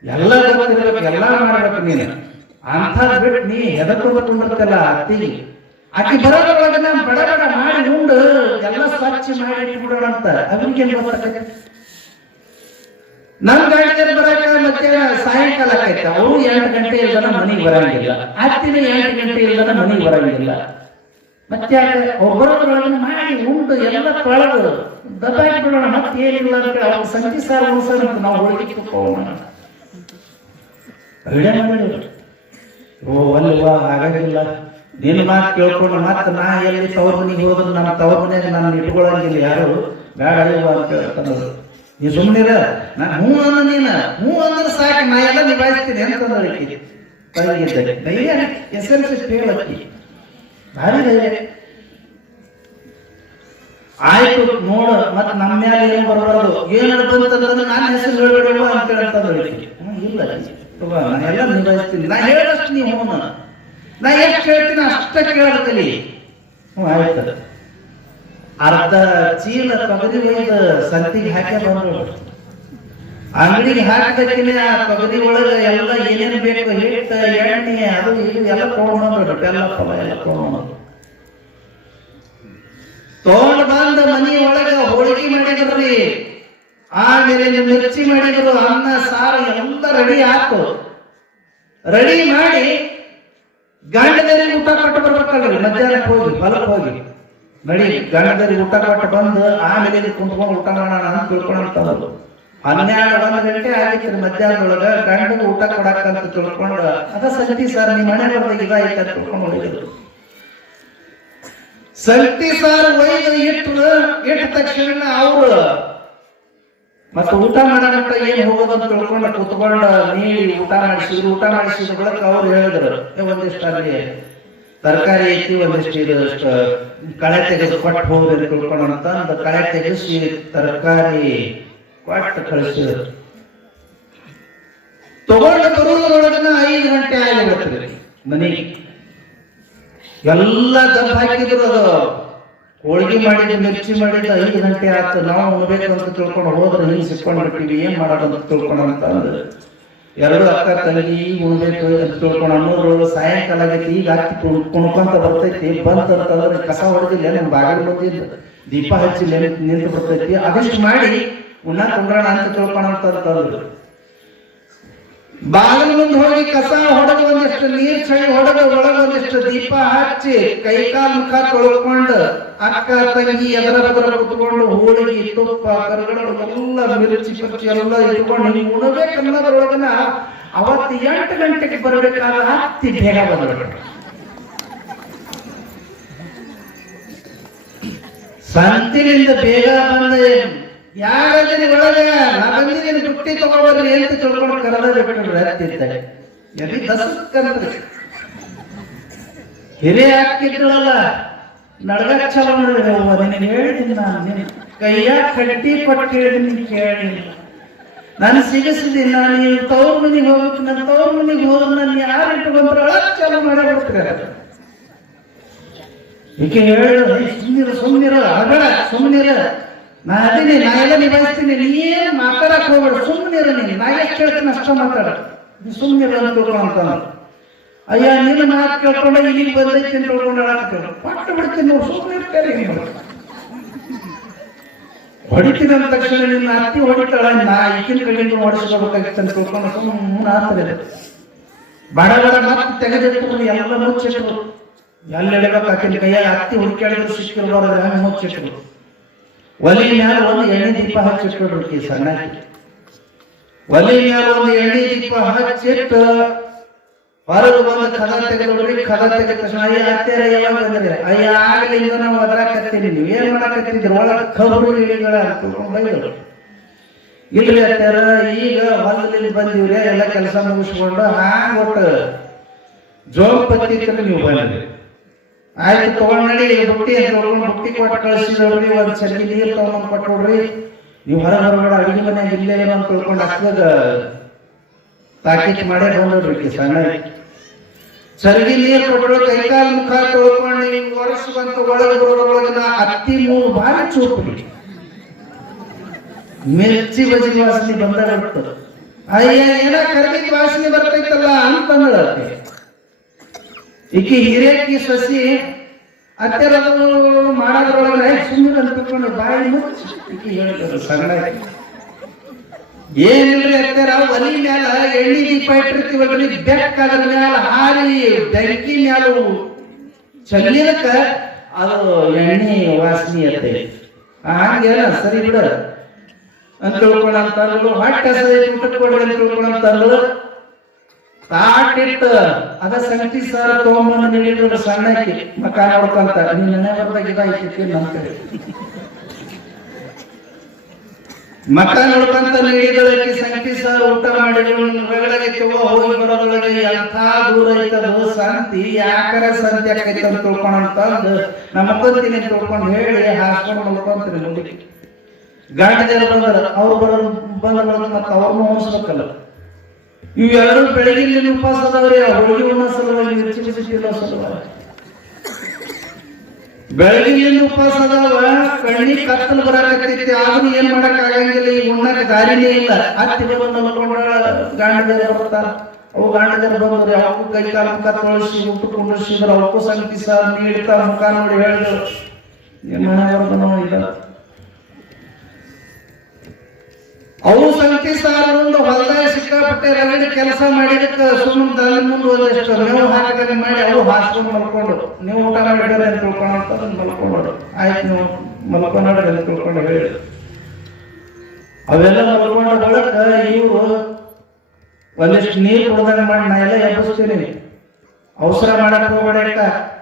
ಎಲ್ಲ ಗೊತ್ತಿರ್ಬೇಕು, ಎಲ್ಲ ಮಾಡ್ಬೇಕು ನೀನು ಅಂತ ಬಿಟ್ಟು ನೀ ಹೆದರ್ಕೊಂಡ್ಬರ್ತಿಲ್ಲ ಅತ್ತಿಗೆ. ಆಕಿ ಬರೋದ್ರೊಳಗ ಬಡ ಬಡ ಮಾಡಿ ಉಂಡು ಎಲ್ಲ ಸ್ವಚ್ಛ ಮಾಡಿ ಬಿಡೋಣ ಅಂತ ಅವ್ರಿಗೆ ಗೊತ್ತಾಗ. ನಮ್ ಗಾಡಿಯಲ್ಲಿ ಬರಕ ಮಧ್ಯಾಹ್ನ ಸಾಯಂಕಾಲ ಆಕೈತ, ಅವರು 8 ಗಂಟೆ ಇಲ್ದನ ಮನೆಗೆ ಬರಂಗಿಲ್ಲ, ಅತ್ತಿನ 8 ಗಂಟೆ ಇಲ್ದನ ಮನೆಗೆ ಬರಂಗಿಲ್ಲ. ಮತ್ತೆ ಒಬ್ಬರೊಳಗೆ ಮಾಡಿ ಉಂಡು ಎಲ್ಲ ತೊಳೆದು ದಬ್ಬಾಕಿ ಬಿಡೋಣ, ಮತ್ತೆ ಏನಿಲ್ಲ ಅಂತ ಅವ್ರು ಸಂತಿ ಸಾರ ಉಳಿಸೋಣ ಅಂತ ನಾವು ಹೋಳಿಗೆ ತುಕ್ಕೋಣ ಐಡಿಯಾ ಮಾಡಿದ್ರು. ಓ ಅಲ್ವಾ ಹಾಗಾಗಿಲ್ಲ, ನಿನ್ನ ಮಾತು ಕೇಳ್ಕೊಂಡು ಮತ್ತೆ ನಾ ಎಲ್ಲಿ ತವ್ರ ಮನೆಗೆ ಹೋದ್ರೆ ನಮ್ಮ ತವ್ರ ಮನೆಯಾಗ ನಾನು ಇಟ್ಕೊಳ್ಳಂಗಿಲ್ಲ, ಯಾರು ಬೇಡ ಅಲ್ವಾ ಅಂತ ಹೇಳ್ತಾನವ್ರು. ನೀ ಸುಮ್ಮನಿರ, ನಾನು ಹ್ಞೂ ಅನ್ನ, ನೀನು ಹ್ಞೂ ಅಂದ್ರೆ ಸಾಕು, ನಾ ಎಲ್ಲ ನಿಭಾಯಿಸ್ತೀನಿ ಅಂತಂದ್ರೆ ಧೈರ್ಯ SLC ಫೇಲ್ ಅಕ್ಕಿ, ಭಾರಿ ಧೈರ್ಯ. ಆಯ್ತು ನೋಡು, ಮತ್ತೆ ನಮ್ಮ ಮ್ಯಾಲೆ ಏನು ಬರಬಾರ್ದು, ಏನಾರು ಬಂತಂದ್ರೆ ನಾನು ಹೆಸರು ಹೇಳ್ಬೇಡುವ ಅಂತ ಹೇಳ್ತಂದ್ರೆ ಇಲ್ಲ, ನಾ ಎಲ್ಲ ನಿಭಾಯಿಸ್ತೀನಿ, ನಾ ಹೇಳಷ್ಟು ನೀವು ಹ್ಞೂ, ನಾ ಎಷ್ಟು ಹೇಳ್ತೀನಿ ಅಷ್ಟ ಕೇಳತ್ತಲಿ. ಹ್ಞೂ ಆಯ್ತದ. ಅರ್ಧ ಚೀಲ ತೊಗರಿ ಒಯ್ದು ಸಂತಿಗೆ ಹಾಕಿ ಬಂದ್ರು, ಅಂಗಡಿಗೆ ಹಾಕಿದಕ್ಕಿನ ಆ ತೊಗರಿ ಒಳಗೆ ಎಲ್ಲ ಏನೇನು ಬೇಕು, ಹಿಟ್ಟು, ಎಣ್ಣೆ, ಅದು ಇದು ಎಲ್ಲ ತಗೊಂಡು ಬೆಲ್ಲ ಫಲ ಎಲ್ಲ ತಗೊಂಡು ಬಂದ ಮನಿ ಒಳಗ ಹೋಳಿಗೆ ಮಾಡಿದ್ರಿ, ಆಮೇಲೆ ಮಿರ್ಚಿ ಮಾಡಿದ್ರು, ಅನ್ನ ಸಾರು ಎಲ್ಲ ರೆಡಿ ಆಯ್ತು. ರೆಡಿ ಮಾಡಿ ಗಂಡದರಿಗೆ ಊಟ ಕೊಟ್ಟು ಬರ್ಬೇಕಲ್ರಿ, ಮಧ್ಯಾಹ್ನ ಹೋಗಿ ಹೊಲಕ್ಕೆ ಹೋಗಿ ನಡಿ ಗಂಡದರಿಗೆ ಊಟ ಕೊಟ್ಟು ಬಂದು ಆಮೇಲೆ ಕುಂತ್ಕೊಂಡು ಊಟ ಮಾಡೋಣ ಅಂತ ತಿಳ್ಕೊಂಡ್ರು. 12-1 ಗಂಟೆ ಆಗಿತ್ತು ಮಧ್ಯಾಹ್ನದೊಳಗ ಗಂಡಗೆ ಊಟ ಕೊಡಕ್ಕಂತ ತಿಳ್ಕೊಂಡು, ಅದ ಸಂತಿ ಸಾರ್ ನಿಮ್ಮ ಮನೆ ಬರ್ದಾಗ ಇದಾಯ್ತು ಅಂತ ತಿಳ್ಕೊಂಡು ಹೋಗಿದ್ರು. ಸಂತಿ ಸಾರ್ ಒಯ್ದು ಇಟ್ಟ ತಕ್ಷಣ ಅವರು ಮತ್ತೆ ಊಟ ಮಾಡೋಣ ಏನ್ ಹೋಗೋದು ಅಂತ ತಿಳ್ಕೊಂಡು ಕುತ್ಕೊಂಡು ನೀಡಿ ಊಟ ಮಾಡಿಸಿದ್ರು ಬಳಕ ಅವ್ರು ಹೇಳಿದ್ರು, ಒಂದಿಷ್ಟು ಅಲ್ಲಿ ತರಕಾರಿ ಐತಿ, ಒಂದಿಷ್ಟು ಇದು ಕಳೆ ತೆಗೆದು ಕೊಟ್ಟು ಹೋಗ್ರಿ ಅಂತ ತಿಳ್ಕೊಂಡು ಅಂತ ಕಳೆ ತೆಗೆಸಿ ತರಕಾರಿ ಕೊಟ್ಟು ಕಳಿಸಿದ್ರು. ತಗೊಂಡು ಬರುವುದರೊಳಗನ 5 ಗಂಟೆ ಆಗಿಬಿಡ್ತದೆ ಮನೆಗೆ. ಎಲ್ಲ ದಬ್ಬ ಹಾಕಿದ್ರು, ಅದು ಹೋಳಿಗೆ ಮಾಡಿದ್ದು ಮಿರ್ಚಿ ಮಾಡಿದ್ದು 5 ಗಂಟೆ ಆಯ್ತು. ನಾವು ಉಣ್ಬೇಕು ಅಂತ ತಿಳ್ಕೊಂಡು ಹೋದ್ರೆ ಹಿಂಗೆ ಸಿಕ್ಕೊಂಡು ಬಿಟ್ಟಿವಿ, ಏನ್ ಮಾಡೋದು ಅಂತ ತಿಳ್ಕೊಂಡು ಅಂತ ಅಂದ್ರೆ 2 ಅಕ್ಕ ತಂಗಿ ಈಗ ಉಣ್ಬೇಕು ಅಂತ ತಿಳ್ಕೊಂಡು ಅನ್ನೋದ್ರೊಳಗೆ ಸಾಯಂಕಾಲ ಆಗೈತಿ. ಈಗ ಅಕ್ಕಿ ಕುಣ್ಕೊಂತ ಬರ್ತೈತಿ, ಬಂತಂತಂದ್ರೆ ಕಸ ಹೊಡೆದಿಲ್ಲ, ನಮ್ ಬಾಗಿಲು ಬಂದಿದ್ದು ದೀಪ ಹಚ್ಚಿ ನಿಂತು ಬರ್ತೈತಿ, ಅದಿಷ್ಟು ಮಾಡಿ ಉಣ್ಣಾಕ ಕುಂಡ್ರಾಣ ಅಂತ ತಿಳ್ಕೊಂಡಂತಂದ್ರು. ಬಾಗಿಲು ಮುಂದೆ ಹೋಗಿ ಕಸ ಹೊಡೆದು ಒಂದಿಷ್ಟು ನೀರ್ ಚಳಿ ಹೊಡೆದು ಒಳಗ ಒಂದಿಷ್ಟು ದೀಪ ಹಚ್ಚಿ ಕೈಕಾಲ್ ಮುಖ ತೊಳ್ಕೊಂಡು ಅಕ್ಕ ತಂಗಿ ಎದರ ಕುತ್ಕೊಂಡು ಹೋಳಿಗೆ ತುಪ್ಪ ಕರಗಡು ಎಲ್ಲ ಮಿರ್ಚಿ ಎಲ್ಲ ಇಟ್ಕೊಂಡು ನೀವು ಉಣಬೇಕನ್ನೋದ್ರೊಳಗನ ಅವತ್ತು 8 ಗಂಟೆಗೆ ಬರ್ಬೇಕಾದ ಅತ್ತಿ ಬೇಗ ಬಂದ್ಬಿಟ್ರು. ಸಂತಿನಿಂದ ಬೇಗ ಬಂದ ಯಾರಲ್ಲಿ ಒಳಗೆ ನಾ ಬಂದಿದ್ದೀನಿ ಬುಟ್ಟಿ ತಗೊಳ್ರಿ ಅಂತ ತಿಳ್ಕೊಂಡು ಕರೆದ ಬಿಟ್ಟರು ಹತ್ತಿದ್ದಾಗ ಎಲ್ಲಿ ದಸಕ್ಕಂದ್ರೆ ಹಿರಿಯ ಹಾಕಿದ್ರಲ್ಲ ನಡ್ಗಕ್ ಚಾಲು ಮಾಡಿದ್ರೆ ಹೇಳಿದ್ದೀನಿ ನಾನು ಕೈಯ ಕಟ್ಟಿ ಕೊಟ್ಟು ಹೇಳಿದ್ದೀನಿ ಕೇಳಿಲ್ಲ ನಾನು ಸಿಗಿಸಿದ್ದೀನಿ ನಾನು ನೀವು ತವ್ರ ಮನೆಗೆ ಹೋಗ್ಬೇಕು ನನ್ನ ತವ್ರ ಮನೆಗೆ ಹೋದ್ರೆ ನಾನು ಯಾರು ಇಟ್ಕೊಂಡ್ರೆ ಅಳಕ್ ಚಾಲು ಮಾಡಿ ಬಿಡ್ತಾರೆ ಈಕೆ ಹೇಳ ಸುಮ್ಮನಿರ ಅಗಳ ಸುಮ್ಮನಿರ ನಾ ಅದೀನಿ ನಾ ಎಲ್ಲ ನಿಭಾಯಿಸ್ತೀನಿ ನೀನು ಮಾತಾಡಕ್ ಹೋಗ್ಬೇಡ ಸುಮ್ಮನಿರ ನೀನು ನಾ ಎಷ್ಟು ಕೇಳ್ತೀನಿ ಅಷ್ಟ ಮಾತಾಡ ಸುಮ್ಮನಿರ ಅಂತ ಅಯ್ಯ ನಿನ್ನ ಮಾತು ಕೇಳ್ಕೊಂಡ ಇಲ್ಲಿಗೆ ಬಂದೈತಿ ಅಂತ ತಿಳ್ಕೊಂಡು ಪಟ್ಟು ಬಿಡ್ತೀನಿ ನಾವು ಸುಮ್ಮನೆ ಇರ್ತಾರೆ ಹೊಡಿತೀನಿ ಅಂದ ತಕ್ಷಣ ನಿನ್ನ ಅತ್ತಿ ಹೊಡಿತಾಳ ನಾ ಈಗಿನ ಕಡೆಯಿಂದ ಹೊಡಿಸ್ಕೋಬೇಕಾಗಿತ್ತು ಅಂತ ತಿಳ್ಕೊಂಡು ಸುಮ್ಮನೆ ಆಗ್ತದೆ ಬಡ ಬಡ ಮತ್ತೆ ತೆಗೆದಿಟ್ಟು ಎಲ್ಲ ಮುಚ್ಚಿಟ್ರು ಎಲ್ಲ ಎಡಬೇಕು ಆಕಿನ ಕೈಯಾಗ ಅತ್ತಿ ಹುಡುಕಾಡಿದ್ರು ಸಿಕ್ಕಿರ್ಬಾರ್ದು ಮುಚ್ಚಿಟ್ರು ಒಲಿ ಮ್ಯಾಲ ಒಂದು ಎಣ್ಣೆ ದೀಪ ಹಚ್ಚಿಟ್ಬಿಡ್ರಿ ಸಣ್ಣ ಒಲಿ ಮ್ಯಾಲ ಒಂದು ಎಣ್ಣೆ ದೀಪ ಹಚ್ಚಿಟ್ಟು ಹೊರಗೆ ಬಂದು ಕದ ತೆಗೆದ್ರಿ ಕದ ತೆಗೆದ ತಕ್ಷಣ ಅಯ್ಯ ಹತ್ತಿರ ಯಾವಾಗ ಬಂದ್ರೆ ಅಯ್ಯ ಆಗ್ಲಿಂದ ನಾವು ಅದ್ರಾಕತ್ತೀನಿ ನೀವು ಏನ್ ಮಾಡಕತ್ತಿದ್ರು ಒಳಗೆ ಕಬ್ಬು ಇಳಿಗಳ ಬೈದರು ಇಲ್ರಿ ಹತ್ತಾರ ಈಗ ಹೊಲದಲ್ಲಿ ಬಂದಿವ್ರಿ ಎಲ್ಲ ಕೆಲಸ ಮುಗಿಸ್ಕೊಂಡು ಹಾಂಗ್ ಒಟ್ಟು ಜೋಪತ್ತಿ ನೀವು ಬಂದ್ರಿ ಆಯ್ತು ತಗೊಂಡ್ ನಡಿ ಬುಟ್ಟಿ ಅಂತ ತಗೊಂಡು ಬುಟ್ಟಿ ಕೊಟ್ಟು ಕಳಿಸಿದ್ರಿ ಒಂದ್ ಚರ್ಗಿ ನೀರು ತಗೊಂಡ್ ಕೊಟ್ಟೋಡ್ರಿ ನೀವು ಹೊರಗಡೆ ಅಡಿಗೆ ಮನೆಯಾಗ ಇಲ್ಲೇ ಏನೋ ಅಂತ ತಿಳ್ಕೊಂಡು ಅಷ್ಟದ ತಾಕೀತ್ ಮಾಡೇ ಬಂದ್ರಿ ಸಣ್ಣ ಚರ್ಗಿ ನೀರು ಕೊಟ್ಟರು ಕೈಕಾಲು ಮುಖ ತೊಳ್ಕೊಂಡು ನೀವು ವರ್ಷ ಬಂತ ಒಳಗೆ ಬರೋದ್ರೊಳಗಿನ ಅತ್ತಿ ಮೂರು ಬಾರಿ ಚೂಪಿ ಮಿರ್ಚಿ ಬಜಿ ವಾಸನೆ ಬಂದ ಅಯ್ಯ ಏನ ಕರ್ಮಿದ ವಾಸನೆ ಬರ್ತೈತಲ್ಲ ಅಂತಂದ ಈಕಿ ಹಿರೇಕಿ ಸಸಿ ಅತ್ತೆರದು ಮಾಡೋದ್ರೊಳಗೆ ಸುಮ್ಮನೆ ಅಂತ ತಿಳ್ಕೊಂಡು ಬಾಯಿ ಮುಚ್ಚಿ ಈಕಿ ಹೇಳಿದ್ರು ಸಣ್ಣ ಏನಿಲ್ರಿ ಅತ್ತೆರ ಒಲಿ ಮ್ಯಾಲ ಎಣ್ಣೆ ದೀಪ ಇಟ್ಟಿರ್ತೀವಲ್ರಿ ಬೆಕ್ಕಾದ್ರ ಮ್ಯಾಲ ಹಾರಿ ಬೆಂಕಿ ಮ್ಯಾಲ ಚಲ್ಲಿದಕ್ಕ ಅದು ಎಣ್ಣೆ ವಾಸನೆ ಅತ್ತೆ ಹಂಗೇನ ಸರಿ ಬಿಡ ಅಂತ ತಿಳ್ಕೊಂಡಂತಂದ್ರು ಹೊಟ್ಟೆ ಸರಿ ಊಟ ಕೊಡ್ರಿ ಅಂತ ತಿಳ್ಕೊಂಡಂತಂದ್ರು ತಾಟಿಟ್ಟ ಅದ ಸಂಗತಿ ಸರ್ ತಗೊಂಬಂದು ನೀಡಿದ್ರು ಸಣ್ಣಕ್ಕೆ ಮಕ್ಕ ನೋಡ್ಕೊಂತ ನೀನ್ ನೆನೆ ಬರ್ದಾಗ ಇದಾಯ್ತಿ ನಮ್ ಕಡೆ ಮಕ್ಕ ನೋಡ್ಕೊಂತ ನೀಡಿದಳಕ್ಕೆ ಸಂಗತಿ ಸರ್ ಊಟ ಮಾಡಿದ್ರು ಹೊರಗಡೆ ಹೋಗಿ ಬರೋದ್ರೊಳಗೆ ಎಂಥ ದೂರ ಐತದು ಸಂತಿ ಯಾಕರ ಸಂತಿ ಆಕೈತಿ ಅಂತ ತಿಳ್ಕೊಂಡಂತಂದು ನಮ್ಮಕ್ಕೊಂತೀನಿ ಅಂತ ತಿಳ್ಕೊಂಡು ಹೇಳಿ ಹಾಸ್ಕೊಂಡು ನೋಡ್ಕೊಂತೀರಿ ನೋಡಿ ಗಾಡಿದಾರ ಬಂದಾರ ಅವ್ರು ಬಂದ ಮತ್ತೆ ಅವ್ರನ್ನೂ ಉಣಿಸ್ಬೇಕಲ್ಲ ಇವೆರಡು ಬೆಳಗಿನ ಉಪವಾಸ ಅದಾವ್ರಿ ಹೋಳಿಗೆ ಉಣ್ಣ ಸಲುವಾಗಿ ಮಿರ್ಚಿ ಬಿಸಿಲ್ಲ ಸಲುವಾಗಿ ಬೆಳಗಿನ ಉಪವಾಸ ಅದಾವ ಕಣ್ಣಿ ಕತ್ತಲು ಬರಾಕತ್ತೈತಿ ಆದ್ರೂ ಏನ್ ಮಾಡಕ್ ಆಗಂಗಿಲ್ಲ ಈಗ ಉಣ್ಣಕ್ ದಾರಿನೇ ಇಲ್ಲ ಹತ್ತಿ ಬಂದು ಮಲ್ಕೊಂಡ ಗಾಂಡದಾರ ಬರ್ತಾರ ಅವು ಗಾಂಡದಾರ ಬಂದ್ರಿ ಅವಕ್ಕೂ ಕೈ ಕಾಲ ಮುಖ ತೊಳಸಿ ಊಟ ಕುಂಡಿಸಿದ್ರು ಅವಕ್ಕೂ ಸಂಗತಿ ಸಾರ್ ನೀಡ್ತಾರ ಮುಖ ನೋಡಿ ಹೇಳಿದ್ರು ಏನ್ ಮಾಡೋದು ಇಲ್ಲ ಅವು ಸಂಗತಿ ಸಾರ್ ಒಂದು ಹೊಲದಾಗ ಸಿಕ್ಕಾಪಟ್ಟೆ ರಗಡಿ ಕೆಲಸ ಮಾಡಿದಕ್ಕೆ ಸುಮ್ಮನೆ ತಲೆ ಮುಂದೆ ಒಂದಷ್ಟು ಮೇವು ಹಾಕಿದಾಗ ಮಾಡಿ ಅವು ಹಾಸ್ಕೊಂಡು ಮಲ್ಕೊಂಡು ನೀವು ಊಟ ಮಾಡಿದ್ರೆ ಅಂತ ತಿಳ್ಕೊಂಡು ಮಲ್ಕೊಂಡೋರು ಆಯ್ತು ನೀವು ಮಲ್ಕೊಂಡ್ರಿ ಅಂತ ತಿಳ್ಕೊಂಡು ಹೇಳಿ ಅವೆಲ್ಲ ಮಲ್ಕೊಂಡ ಬಳಕ ಇವರು ಒಂದಿಷ್ಟು ನೀರು ಕುಡ್ದಂಗ ಮಾಡಿ ನಾ ಎಲ್ಲ ಎಬ್ಬಿಸ್ತೀನಿ ಅವಸರ ಮಾಡಕ್ ಹೋಗ್ಬೇಡ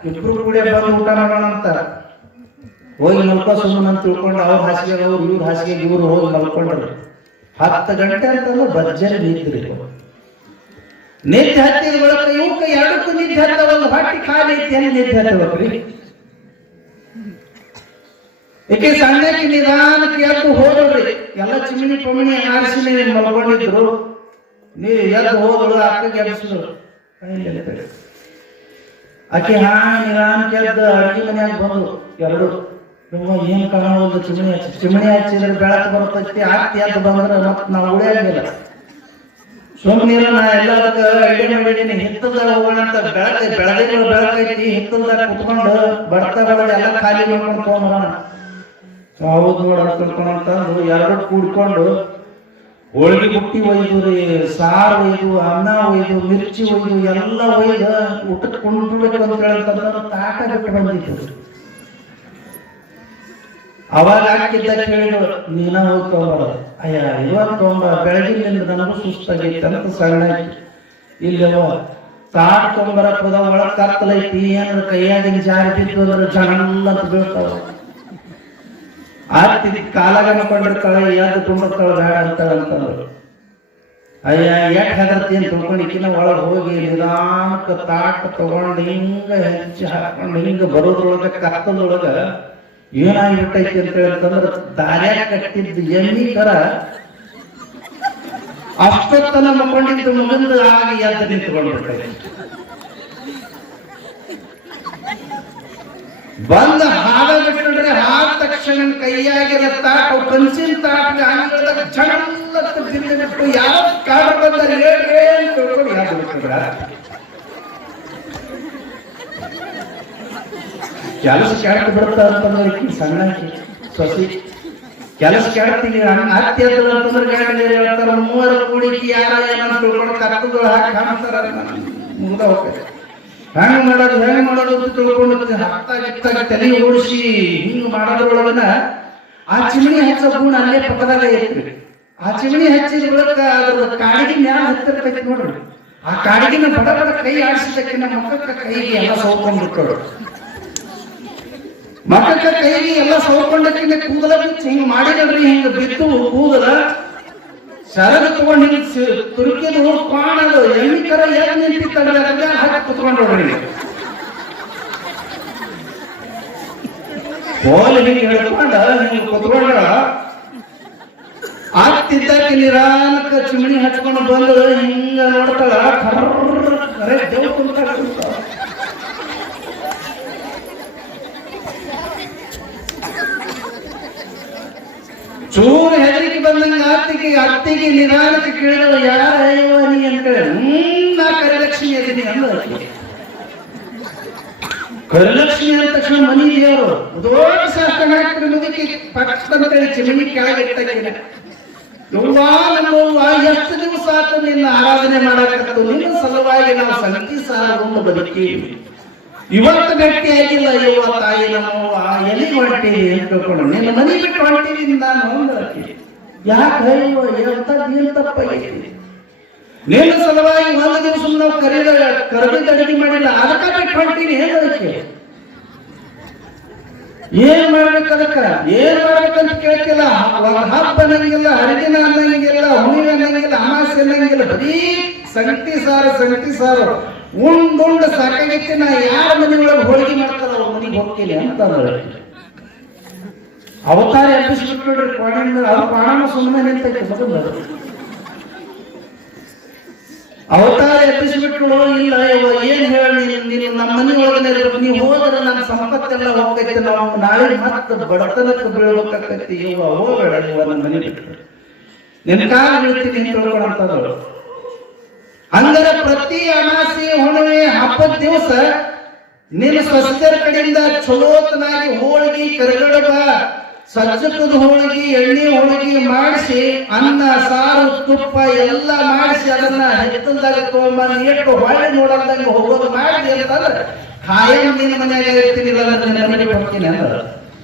ಇಬ್ರು ಕೂಡ ಬಂದು ಊಟ ಮಾಡೋಣ ಅಂತ ಹೋಗಿ ಮಲ್ಕೋ ಸುಮ್ಮನೆ ಅಂತ ತಿಳ್ಕೊಂಡು ಅವ್ರ ಹಾಸಿಗೆ ಅವ್ರು ಇವ್ರ ಹಾಸಿಗೆ ಇವ್ರು ಹೋಗಿ ಮಲ್ಕೊಂಡ್ರು 10 ಗಂಟೆ ಅಂತಂದ್ರೆ ಭರ್ಜರಿ ನಿಂತ್ರಿ ನಿದ್ದೆ ಹತ್ತಿದ ಬಳಕ ಇವಕ್ಕ ಎರಡಕ್ಕೂ ನಿದ್ದೆ ಹತ್ತವಲ್ಲ ಹೊಟ್ಟಿ ಖಾಲಿ ಐತಿ ಏನು ನಿದ್ದೆ ಹತ್ತಬೇಕ್ರಿ ಏಕೆ ಸಣ್ಣಕ್ಕೆ ನಿಧಾನಕ್ಕೆ ಎದ್ದು ಹೋದ್ರಿ ಎಲ್ಲ ಚಿಮಿನಿ ಪಮಿನಿ ಆರಿಸಿ ಮಲ್ಕೊಂಡಿದ್ರು ನೀ ಎದ್ದು ಹೋದ್ರು ಅಕ್ಕಗೆ ಎಬ್ಸಿದ್ರು ಆಕೆ ನಿಧಾನಕ್ಕೆ ಎದ್ದು ಅಡಿಗೆ ಮನೆಯಾಗ ಬಂದು ಎರಡು ಏನ್ ಕಾಣೋದು ಚಿಮಣಿ ಹಚ್ಚಿದ್ರೆ ಬೆಳಕು ಬರ್ತೈತಿ ಆರ್ತಿ ಎದ್ದು ಬಂದ್ರೆ ಮತ್ ನಾವು ಉಳಿಯಂಗಿಲ್ಲ ಸುಮ್ಮನೆ ನಾ ಎಲ್ಲದಕ್ಕ ಐಡಿಯಾ ಮಾಡಿನಿ ಹಿತ್ತಲ್ದಾಗ ಹೋಗೋಣ ಅಂತ ಬೆಳಗ್ಗೆ ಬೆಳಕೈತಿ ಹಿತ್ತಲ್ದಾಗ ಕುತ್ಕೊಂಡು ಬರ್ತಾರ ಎಲ್ಲ ಖಾಲಿ ಮಾಡ್ಕೊಂಡು ತಗೊಂಬರೋಣ ಹೌದು ನೋಡ ತಿಳ್ಕೊಂಡಂತಂದು ಎರಡು ಕೂಡ್ಕೊಂಡು ಹೋಳಿಗೆ ಬುಟ್ಟಿ ಒಯ್ದು ರೀ ಸಾರು ಒಯ್ದು ಅನ್ನ ಒಯ್ದು ಮಿರ್ಚಿ ಒಯ್ದು ಎಲ್ಲ ಒಯ್ದು ಊಟಕ್ಕೆ ಕುಂಡ್ಬೇಕು ಅಂತ ಹೇಳ್ತಂದ್ರೆ ತಾಟ ಬಿಟ್ಟು ಬಂದಿತ್ತು ಅವಾಗ ಹಾಕಿದ್ದ ಕೇಳಿದ್ರು ನೀನ ಹೋಗಿ ತಗೊಂಬರೋದು ಅಯ್ಯ ಇವಾಗ ತಗೊಂಬ ಬೆಳಗಿನಿಂದ ನನಗೂ ಸುಸ್ತಾಗೈತಿ ಅಂತ ಸಣ್ಣ ಇಲ್ಲವ ತಾಟ್ ತಗೊಂಬರಕ್ ಹೋದ ಒಳಗ್ ಕತ್ತಲೈತಿ ಏನಾರ ಕೈಯಾಗಿನ ಜಾರಿ ಬಿದ್ದು ಅಂದ್ರೆ ಜಣಲ್ಲ ಅಂತ ಬೀಳ್ತಾವ ಆರ್ತಿ ಕಾಲಾಗ ಅನ್ಕೊಂಡಿರ್ತಾಳೆ ಯಾವ್ದು ತುಂಬಿರ್ತಾಳ ಬೇಡ ಅಂತಂದ್ರು ಅಯ್ಯ ಎಟ್ ಹೆದರ್ತಿ ಅಂತ ತಿಳ್ಕೊಂಡಿಕಿನ ಒಳಗೆ ಹೋಗಿ ನಿಧಾನಕ್ಕೆ ತಾಟ ತಗೊಂಡು ಹಿಂಗ ಹೆಜ್ಜೆ ಹಾಕೊಂಡು ಹಿಂಗ ಬರೋದ್ರೊಳಗ ಕತ್ತದೊಳಗ ಏನಾಗಿಬಿಟ್ಟೈತಿ ಅಂತ ಹೇಳ್ತಂದ್ರ ದಾರ್ಯಾಗ ಕಟ್ಟಿದ್ದು ಎಮ್ಮಿ ಕರ ಅಷ್ಟೊತ್ತನ ಮಕ್ಕೊಂಡಿದ್ದು ಮುಂದೆ ಆಗಿ ಎದ್ದು ನಿಂತ್ಕೊಂಡ್ಬಿಟ್ಟೈತಿ. ಬಂದ ಹಾಡ ಬಿಟ್ರೆ ಆದ ತಕ್ಷಣ ಕೈಯಾಗಿರೋ ತಾಟ ಕನ್ಸಿನ ತಾಟ ಅಂಗಳದಾಗ ಚಳ್ಳತ್ತ ಬಿಟ್ಟು ಯಾವ ಕಾಡ ಬಂದ ಹೇಳ್ರಿ ಅಂತ ತಿಳ್ಕೊಂಡು ಯಾರು ಬಿಟ್ಬಿಟ್ರ. ಕೆಲಸ ಕೆಟ್ಟ ಬಿಡ್ತ ಅಂತಂದ್ರೆ ಸಣ್ಣ ಸೊಸಿ ಕೆಲಸ ಕೆಡ್ತೀನಿ ಅತ್ಯ ಅಂತಂದ್ರೆ ಗಂಡ ಹೇಳ್ತಾರ ಮೂವರ ಕೂಡಿಗೆ ಯಾರ ಏನಂತ ತಿಳ್ಕೊಂಡು ಕತ್ತಗಳು ಹಾಕಿ ಕಾಣ್ತಾರ ಮುಗ್ದ ಹೋಗ್ತದೆ. ಹೆಂಗ್ ಮಾಡೋದು ಅಂತ ತಿಳ್ಕೊಂಡು ಹತ್ತಾಗಿತ್ತಾಗ ತಲೆ ಓಡಿಸಿ ಹಿಂಗ್ ಮಾಡೋದ್ರೊಳಗನ ಆ ಚಿಮಣಿ ಹಚ್ಚೋ ಗುಣ ಅಲ್ಲೇ ಪಕ್ಕದಾಗ ಇರ್ತೀವಿ. ಆ ಚಿಮಣಿ ಹಚ್ಚಿದ ಬಳಿಕ ಅದ್ರ ಕಾಡಿಗೆ ಮ್ಯಾಲ ಹತ್ತಿರ್ತೈತಿ ನೋಡ್ರಿ. ಆ ಕಾಡಿಗಿನ ಬಡ ಬಡ ಕೈ ಆಡಿಸಿದಕ್ಕಿನ್ನ ಮಕ್ಕಳ ಕೈಗೆ ಎಲ್ಲ ಸೋಕೊಂಡ್ಬಿಟ್ಟರು. ಮಕ್ಕಳ ಕೈಗೆ ಎಲ್ಲ ಸೋಕೊಂಡಕ್ಕಿಂತ ಕೂದಲ ಹಿಂಗ್ ಮಾಡಿದ್ರಿ ಹಿಂಗ ಬಿದ್ದು ಕೂದಲ ಸರಗ ತಗೊಂಡು ಹಿಂಗ್ ತುರುಕಿದು ಕಾಣದು ಎಣ್ಣಿ ಕರ ಎಲ್ಲಿ ನಿಂತಿತ್ತಂದ್ರೆ ಅದನ್ನ ಹಾಕಿ ಕುತ್ಕೊಂಡು ನೋಡ್ರಿ. ಹೋಲ್ ಹಿಂಗ್ ಹೇಳ್ಕೊಂಡ ಹಿಂಗ್ ಕುತ್ಕೊಂಡ ಆಗ್ತಿದ್ದಕ್ಕೆ ನಿರಾನಕ್ಕ ಚಿಮಣಿ ಹಚ್ಕೊಂಡು ಬಂದು ಹಿಂಗ ನೋಡ್ತಾಳ. ಕರೆ ದೇವ್ ಕುಂತಾಳ. ಚೂರು ಹೆದರಿಕೆ ಬಂದಂಗ ಅತ್ತಿಗೆ ನಿಧಾನಕ್ಕೆ ಕೇಳಿದವ ಯಾರ ನೀ ಅಂತೇಳಿ ನಾ ಕರಿಲಕ್ಷ್ಮಿ ಅದೀನಿ ಅಂದ. ಕರಿಲಕ್ಷ್ಮಿ ಅಂದ ತಕ್ಷಣ ಮನಿ ದೇವರು ದೊಡ್ಡ ಶಾಸ್ತ್ರ ಹಾಕ್ತಾರೆ ಮುದುಕಿ ಪಟ್ಟಂತೇಳಿ ಚಿಮಣಿ ಕೆಳಗಿಟ್ಟಾಗಿನ ಯವ್ವಾ ನಮ್ಮವ್ವ ಎಷ್ಟು ದಿವಸ ಆತ ನಿನ್ನ ಆರಾಧನೆ ಮಾಡಕತ್ತು, ನಿನ್ನ ಸಲುವಾಗಿ ನಾವು ಸಂಗತಿ ಸಾರಗೊಂಡು ಬದುಕೀವಿ, ಇವತ್ತು ಗಟ್ಟಿ ಆಗಿಲ್ಲ ಯವ್ವ ತಾಯಿ ನಮ್ಮವ್ವ ಎಲ್ಲಿ ಹೊಂಟೀವಿ ಅಂತ ತಿಳ್ಕೊಂಡು ನಿನ್ನ ಮನೆ ಬಿಟ್ಟು ಹೊಂಟೀವಿ ನಾನು ಯಾಕೆ ಏನ್ ತಪ್ಪಾಗೈತಿ. ನಿನ್ನ ಸಲುವಾಗಿ ಒಂದು ದಿವಸ ನಾವು ಕರೆದಿದ್ದ ಅಡಿಗೆ ಮಾಡಿಲ್ಲ ಅದಕ್ಕ ಬಿಟ್ಟು ಹೊಂಟೀನಿ ಹೇಳೋದಕ್ಕೆ ಏನ್ ಮಾಡ್ಬೇಕು ಅದಕ್ಕ ಏನ್ ಮಾಡ್ಬೇಕಂತ ಕೇಳ್ತಿಲ್ಲ. ಹಬ್ಬ ಅನ್ನಂಗಿಲ್ಲ, ಹರಿದಿನ ಅನ್ನಂಗಿಲ್ಲ, ಹುಣ್ಣಿಮೆ ಅನ್ನಂಗಿಲ್ಲ, ಅಮಾಸೆ ಅನ್ನಂಗಿಲ್ಲ, ಬರೀ ಸಂಗತಿ ಸಾರು ಉಂಡುಂಡ ಸಾಕಾಗೈತಿ. ನಾ ಯಾರ ಮನೆಯೊಳಗೆ ಹೋಳಿಗೆ ಮಾಡ್ತಾರ ಅವ್ರ ಮನೆಗೆ ಹೋಗ್ತೀನಿ ಅಂತ ಅವತಾರ ಎಬ್ಬಿಸ್ಬಿಟ್ರಿ. ಅವ್ರ ಪ್ರಾಣ ಸುಮ್ಮನೆ ನಿಂತೈತೆ ಮೊದಲು ಅವತಾರ ಎಬ್ಬಿಸ್ಬಿಟ್ರು. ಇಲ್ಲ ಏನ್ ಹೇಳಿ ನೀನು ನಮ್ಮ ಮನೆಯೊಳಗನೆ ನೀವು ಹೋದ್ರೆ ನನ್ನ ಸಂಪತ್ತೆಲ್ಲ ಹೋಗ್ತೈತೆ, ನಾವು ನಾಳೆ ಮತ್ತೆ ಬಡತನಕ್ಕೆ ಬೀಳ್ಬೇಕಾಗೈತಿ. ಇವ ಹೋಗಬೇಡ ನೀವು ನನ್ನ ಮನೆ ಬಿಟ್ಟು ನಿನ್ನ ಕಾಲ ಬೀಳ್ತೀನಿ ಅಂತ ಹೇಳ್ಕೊಳಂತದ್ರು. ಹಂಗಾರೆ ಪ್ರತಿ ಅಮಾಸೆ ಹುಣ್ಣಿಮೆ ಹಬ್ಬದ ದಿವಸ ನಿನ್ನ ಸ್ವಸ್ಥರ ಕಡೆಯಿಂದ ಚಲೋತನಾಗಿ ಹೋಳಿಗೆ ಕರಿಗಡಬ ಸಜ್ಜಕದ ಹೋಳಿಗೆ ಎಣ್ಣೆ ಹೋಳಿಗೆ ಮಾಡಿಸಿ ಅನ್ನ ಸಾರು ತುಪ್ಪ ಎಲ್ಲ ಮಾಡಿಸಿ ಅದನ್ನ ಹಿತ್ತಲದಾಗ ತಗೊಂಬಂದು ಇಟ್ಟು ಹೊಳೆ ನೋಡಲ್ದಂಗೆ ಹೋಗೋದು ಮಾಡಿ ಅಂತಂದ್ರೆ ಕಾಯಂ ನಿನ್ನ ಮನೆಯಾಗ ಇರ್ತೀನಿ ನನ್ನ ಮನೆಗೆ ಬರ್ತೀನಿ ಅಂದ್ರೆ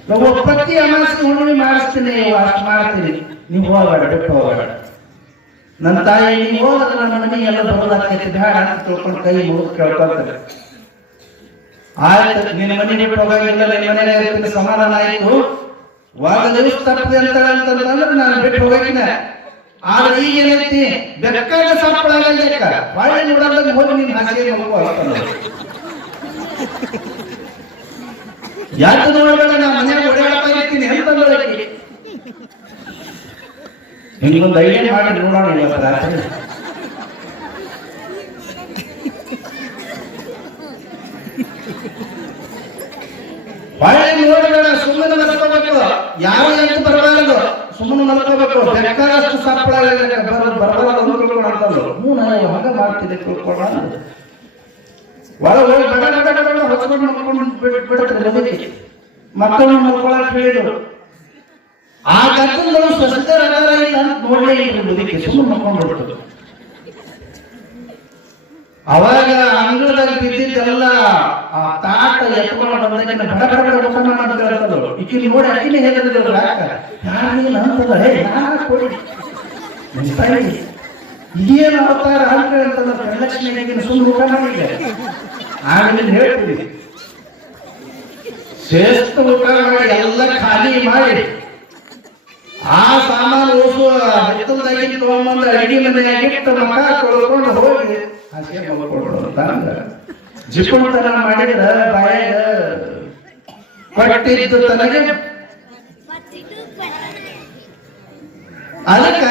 ನಾವು ಪ್ರತಿ ಅಮಾಸೆ ಹುಣ್ಣಿಮೆ ಮಾಡಿಸ್ತೀನಿ ಅಷ್ಟು ಮಾಡ್ತೀನಿ, ನೀವು ಹೋಗಬೇಡ ಬಿಟ್ಟು ಹೋಗಬೇಡ. ನನ್ನ ತಾಯಿ ನೀವು ಹೋದ್ರೆ ನನ್ನ ಮನೆಗೆ ಎಲ್ಲ ಬರೋದಾಗ್ತೈತಿ ಬೇಡ ಅಂತ ತಿಳ್ಕೊಂಡು ಕೈ ಮುಗಿದು ಕೇಳ್ಕೊಳ್ತಾರೆ. ಆಯ್ತು ನಿನ್ನ ಮನೆಗೆ ಬಿಟ್ಟು ಹೋಗಿಲ್ಲ, ನಿನ್ನ ಮನೆಯಾಗ ಸಮಾಧಾನ ಆಯ್ತು. ಒಂದು ದಿವಸ ತಪ್ಪದೆ ಅಂತಂದ್ರೆ ನಾನು ಬಿಟ್ಟು ಹೋಗಿನ. ಆದ್ರೆ ಈಗ ಏನೈತಿ ಬೆಕ್ಕಾಗ ಸಾಪಳಾಗಕ್ಕ ಹೊಳೆ ನೋಡೋದಾಗ ಹೋಗಿ ನೀನ್ ಹಾಸಿಗೆ ಹೋಗುವ ಯಾಕೆ ನೋಡಬೇಡ ನಾ ಮನೆಯಾಗ ಓಡಾಡ್ತಾ ಇರ್ತೀನಿ ಅಂತಂದ್ರೆ ನಿಮ್ಗೊಂದು ಐಡಿಯಾ ಮಾಡಿ ನೋಡೋಣ ಇವತ್ತು ರಾತ್ರಿ. ಹೊಳೆ ನೋಡಬೇಡ, ಸುಮ್ಮನೆ ಮಲ್ಕೋಬೇಕು, ಯಾವ ಎಂಟು ಬರಬಾರದು, ಸುಮ್ಮನೆ ಮಲ್ಕೋಬೇಕು. ಬೇಕಾದಷ್ಟು ಸಾಪಳ ಬರಬಾರದು ಅಂತಂದ್ರು. ಹಂಗ ಮಾಡ್ತಿದ್ದೆ ತಿಳ್ಕೊಳ್ಳ ಒಳ ಹೋಗಿ ಹೊಚ್ಕೊಂಡು ಮಲ್ಕೊಂಡು ಬಿಡ್ತಾರೆ. ಮಕ್ಕಳು ಮಲ್ಕೊಳಕ್ ಹೇಳಿದ್ರು. ಆ ಗದ್ದಲು ಸ್ವಸ್ಥರ ಅಂತ ನೋಡಲೇ ಇಲ್ಲ ಮುದುಕಿ, ಸುಮ್ಮನೆ ಮಲ್ಕೊಂಡ್ಬಿಡ್ತು. ಅವಾಗ ಅಂಗಳದಾಗ ಬಿದ್ದಿದ್ದೆಲ್ಲ ಆ ತಾಟ ಎತ್ಕೊಂಡು ಬಂದಾಗ ಬಡ ಬಡ ಬಡ ಊಟ ಮಾಡ್ತಿರ್ತದ್ರು. ಈಕಿ ನೋಡಿ ಅಕ್ಕಿನೇ ಹೇಳಿದ್ರು ಯಾಕ ಯಾರೇನು ಅಂತಂದ್ರೆ ಕೊಡಿ ಈಗೇನು ಅವತಾರ ಅಂತ ಅಂತಂದ್ರೆ ವರಲಕ್ಷ್ಮಿಯಾಗಿನ ಸುಮ್ಮನೆ ಊಟ ಮಾಡಿದ್ದೆ. ಆಮೇಲೆ ಹೇಳ್ತೀವಿ ಶ್ರೇಷ್ಠ ಊಟ ಮಾಡಿ ಎಲ್ಲ ಖಾಲಿ ಮಾಡಿ ಆ ಸಾಮಾನು ಓಸುವ ಹಿತ್ತಲದಾಗಿ ತಗೊಂಬಂದು ಅಡಿಗೆ ಮನೆಯಾಗಿಟ್ಟು ಮಕ ತೊಳ್ಕೊಂಡು ಹೋಗಿ ಹಾಗೆ ಮಲ್ಕೊಂಡು ಅಂತ ಜಿಪುಣತನ ಮಾಡಿದ್ರ ಬಾಯಾಗ ಕೊಟ್ಟಿದ್ದು ತನಗೆ ಅದಕ್ಕ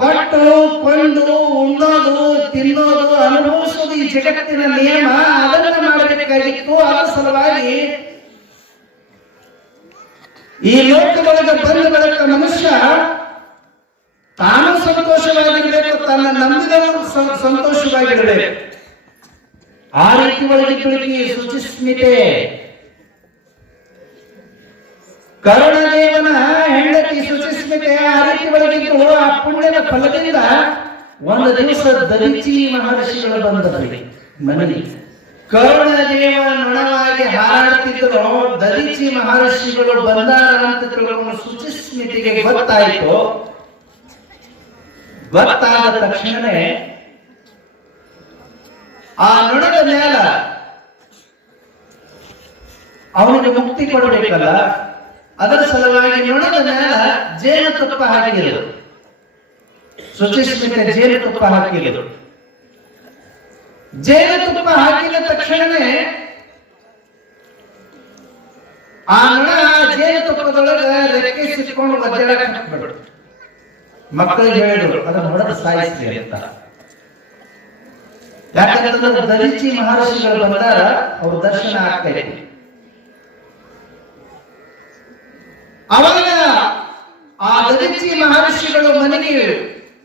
ಕೊಟ್ಟು ಕೊಂಡು ಉಣ್ಣೋದು ತಿನ್ನೋದು ಅನುಭವಿಸೋದು ಈ ಜಗತ್ತಿನ ನಿಯಮ. ಅದನ್ನ ಮಾಡಬೇಕಾಗಿತ್ತು. ಅದರ ಸಲುವಾಗಿ ಈ ಲೋಕದೊಳಗೆ ಬಂದ ಬಳಿಕ ಮನುಷ್ಯ ತಾನು ಸಂತೋಷವಾಗಿರಬೇಕು, ತನ್ನ ನಂಬಿದವರು ಸಂತೋಷವಾಗಿರಬೇಕು. ಆ ರೀತಿ ಒಳಗೆ ತಿಳುಕಿ ಶುಚಿಸ್ಮಿತೆ ಕರುಣದೇವನ ಹೆಂಡತಿ ಶುಚಿಸ್ಮಿತೆ ಆ ರೀತಿ ಒಳಗಿದ್ದು ಆ ಪುಣ್ಯದ ಫಲದಿಂದ ಒಂದು ದಿವಸ ದರಿಚಿ ಮಹರ್ಷಿಗಳು ಬಂದರಿ ಮನೆಗೆ. ಕರುಣದೇವ ನೊಣವಾಗಿ ಹಾರಾಡ್ತಿದ್ರು. ದರಿಚಿ ಮಹರ್ಷಿಗಳು ಬಂದಾರ ಅಂತ ತಿಳ್ಕೊಂಡು ಶುಚಿಸ್ಮಿತಿಗೆ ಗೊತ್ತಾಯಿತು. ಗೊತ್ತಾದ ತಕ್ಷಣವೇ ಆ ನೊಣದ ಮ್ಯಾಲ ಅವನಿಗೆ ಮುಕ್ತಿ ಕೊಡಬೇಕಲ್ಲ, ಅದರ ಸಲುವಾಗಿ ನೊಣದ ಮ್ಯಾಲ ಜೇನುತುಪ್ಪ ಹಾಕಿದರು. ಶುಚಿಸ್ಮಿತೆ ಜೇನುತುಪ್ಪ ಹಾಕಿದರು. ಜೇನುತುಪ್ಪ ಹಾಕಿದ ತಕ್ಷಣವೇ ಆ ನೊಣ ಜೇನುತುಪ್ಪದೊಳಗ ರೆಕ್ಕೆ ಸಿಕ್ಕೊಂಡು ಒದ್ದಾಡಕ್ಕೆ ಹಾಕ್ಬಿಟ್ಟು ಮಕ್ಕಳಿಗೆ ಹೇಳಿದ್ರು ಅದನ್ನ ಹೊಡೆದು ಸಾಯಿಸಿ ಅಂತ. ಯಾಕಂತಂದ್ರೆ ದರಿಚಿ ಮಹರ್ಷಿಗಳು ಬಂದಾರ, ಅವ್ರ ದರ್ಶನ ಆಗ್ತಾ ಇದೆ. ಅವಾಗ ಆ ದರಿಚಿ ಮಹರ್ಷಿಗಳು ಮನೆಗೆ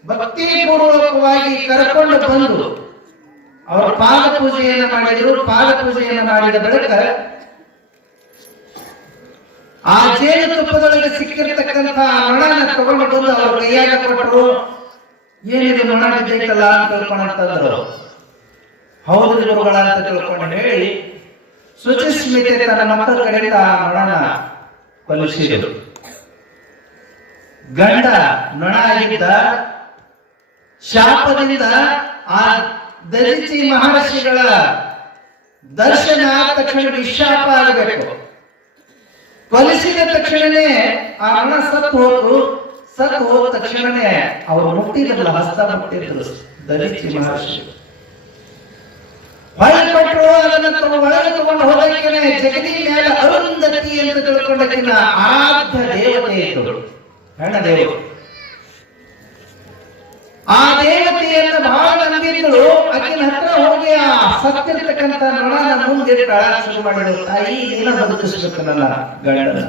ಭಕ್ತಿಪೂರ್ವಕವಾಗಿ ಕರ್ಕೊಂಡು ಬಂದು ಅವರು ಪಾದ ಪೂಜೆಯನ್ನು ಮಾಡಿದ್ರು. ಪಾದ ಪೂಜೆಯನ್ನು ಮಾಡಿದ ಬಳಿಕ ಆ ಜೇನುತುಪ್ಪದೊಳಗೆ ಸಿಕ್ಕಿರ್ತಕ್ಕಂಥ ನೊಣನ ತಗೊಂಡು ಬಂದು ಅವ್ರ ಕೈಯಾಗ ಕೊಟ್ಟರು. ಏನಿದೆ ನೊಣ ಬಿದ್ದೈತಲ್ಲ ಅಂತ ತಿಳ್ಕೊಂಡಂತಂದ್ರು. ಹೌದು ಗುರುಗಳ ಅಂತ ತಿಳ್ಕೊಂಡು ಹೇಳಿ ಶುಚಿಸ್ಮಿತೆ ತನ್ನ ಮಕ್ಕಳ ಕಡೆಯಿಂದ ಆ ನೊಣನ ಕೊಲಿಸಿದರು. ಗಂಡ ನೊಣ ಆಗಿದ್ದ ಶಾಪದಿಂದ ಆ ದರಿಚಿ ಮಹರ್ಷಿಗಳ ದರ್ಶನ ಆದ ತಕ್ಷಣ ವಿಶಾಪ ಆಗಬೇಕು. ಕೊಲಿಸಿದ ತಕ್ಷಣನೇ ಆ ನೊಣ ಸತ್ತು ಹೋದ್ರು. ಸತ್ತು ಹೋದ ತಕ್ಷಣನೇ ಅವರು ಮುಟ್ಟಿದ್ರಲ್ಲ, ಹಸ್ತ ಮುಟ್ಟಿದ್ರು ದರಿಚಿ ಮಹರ್ಷಿ. ಹೊರಪಟ್ಟರು. ಅದನ್ನು ಒಳಗೆ ತಗೊಂಡು ಹೋದಕ್ಕೇನೆ ಜಗದಿ ಮೇಲೆ ಅರುಂಧತಿ ಎಂದು ತಿಳ್ಕೊಂಡಕ್ಕಿನ ಆರಾಧ್ಯ ದೇವತೆ ಇತ್ತು, ಹೆಣ್ಣ ದೇವರು. ಆ ದೇವತೆಯನ್ನು ಬಹಳ ನಂಬಿದ್ರು. ಆಕಿನ ಹತ್ರ ಹೋಗಿ ಆ ಸತ್ತಿರ್ತಕ್ಕಂಥ ನೊಣನ ಮುಂದೆ ಶುರು ಮಾಡಿದ್ರು. ತಾಯಿ ನೀನ ಬದುಕಿಸ್ಬೇಕು ನನ್ನ ಗಂಡನ.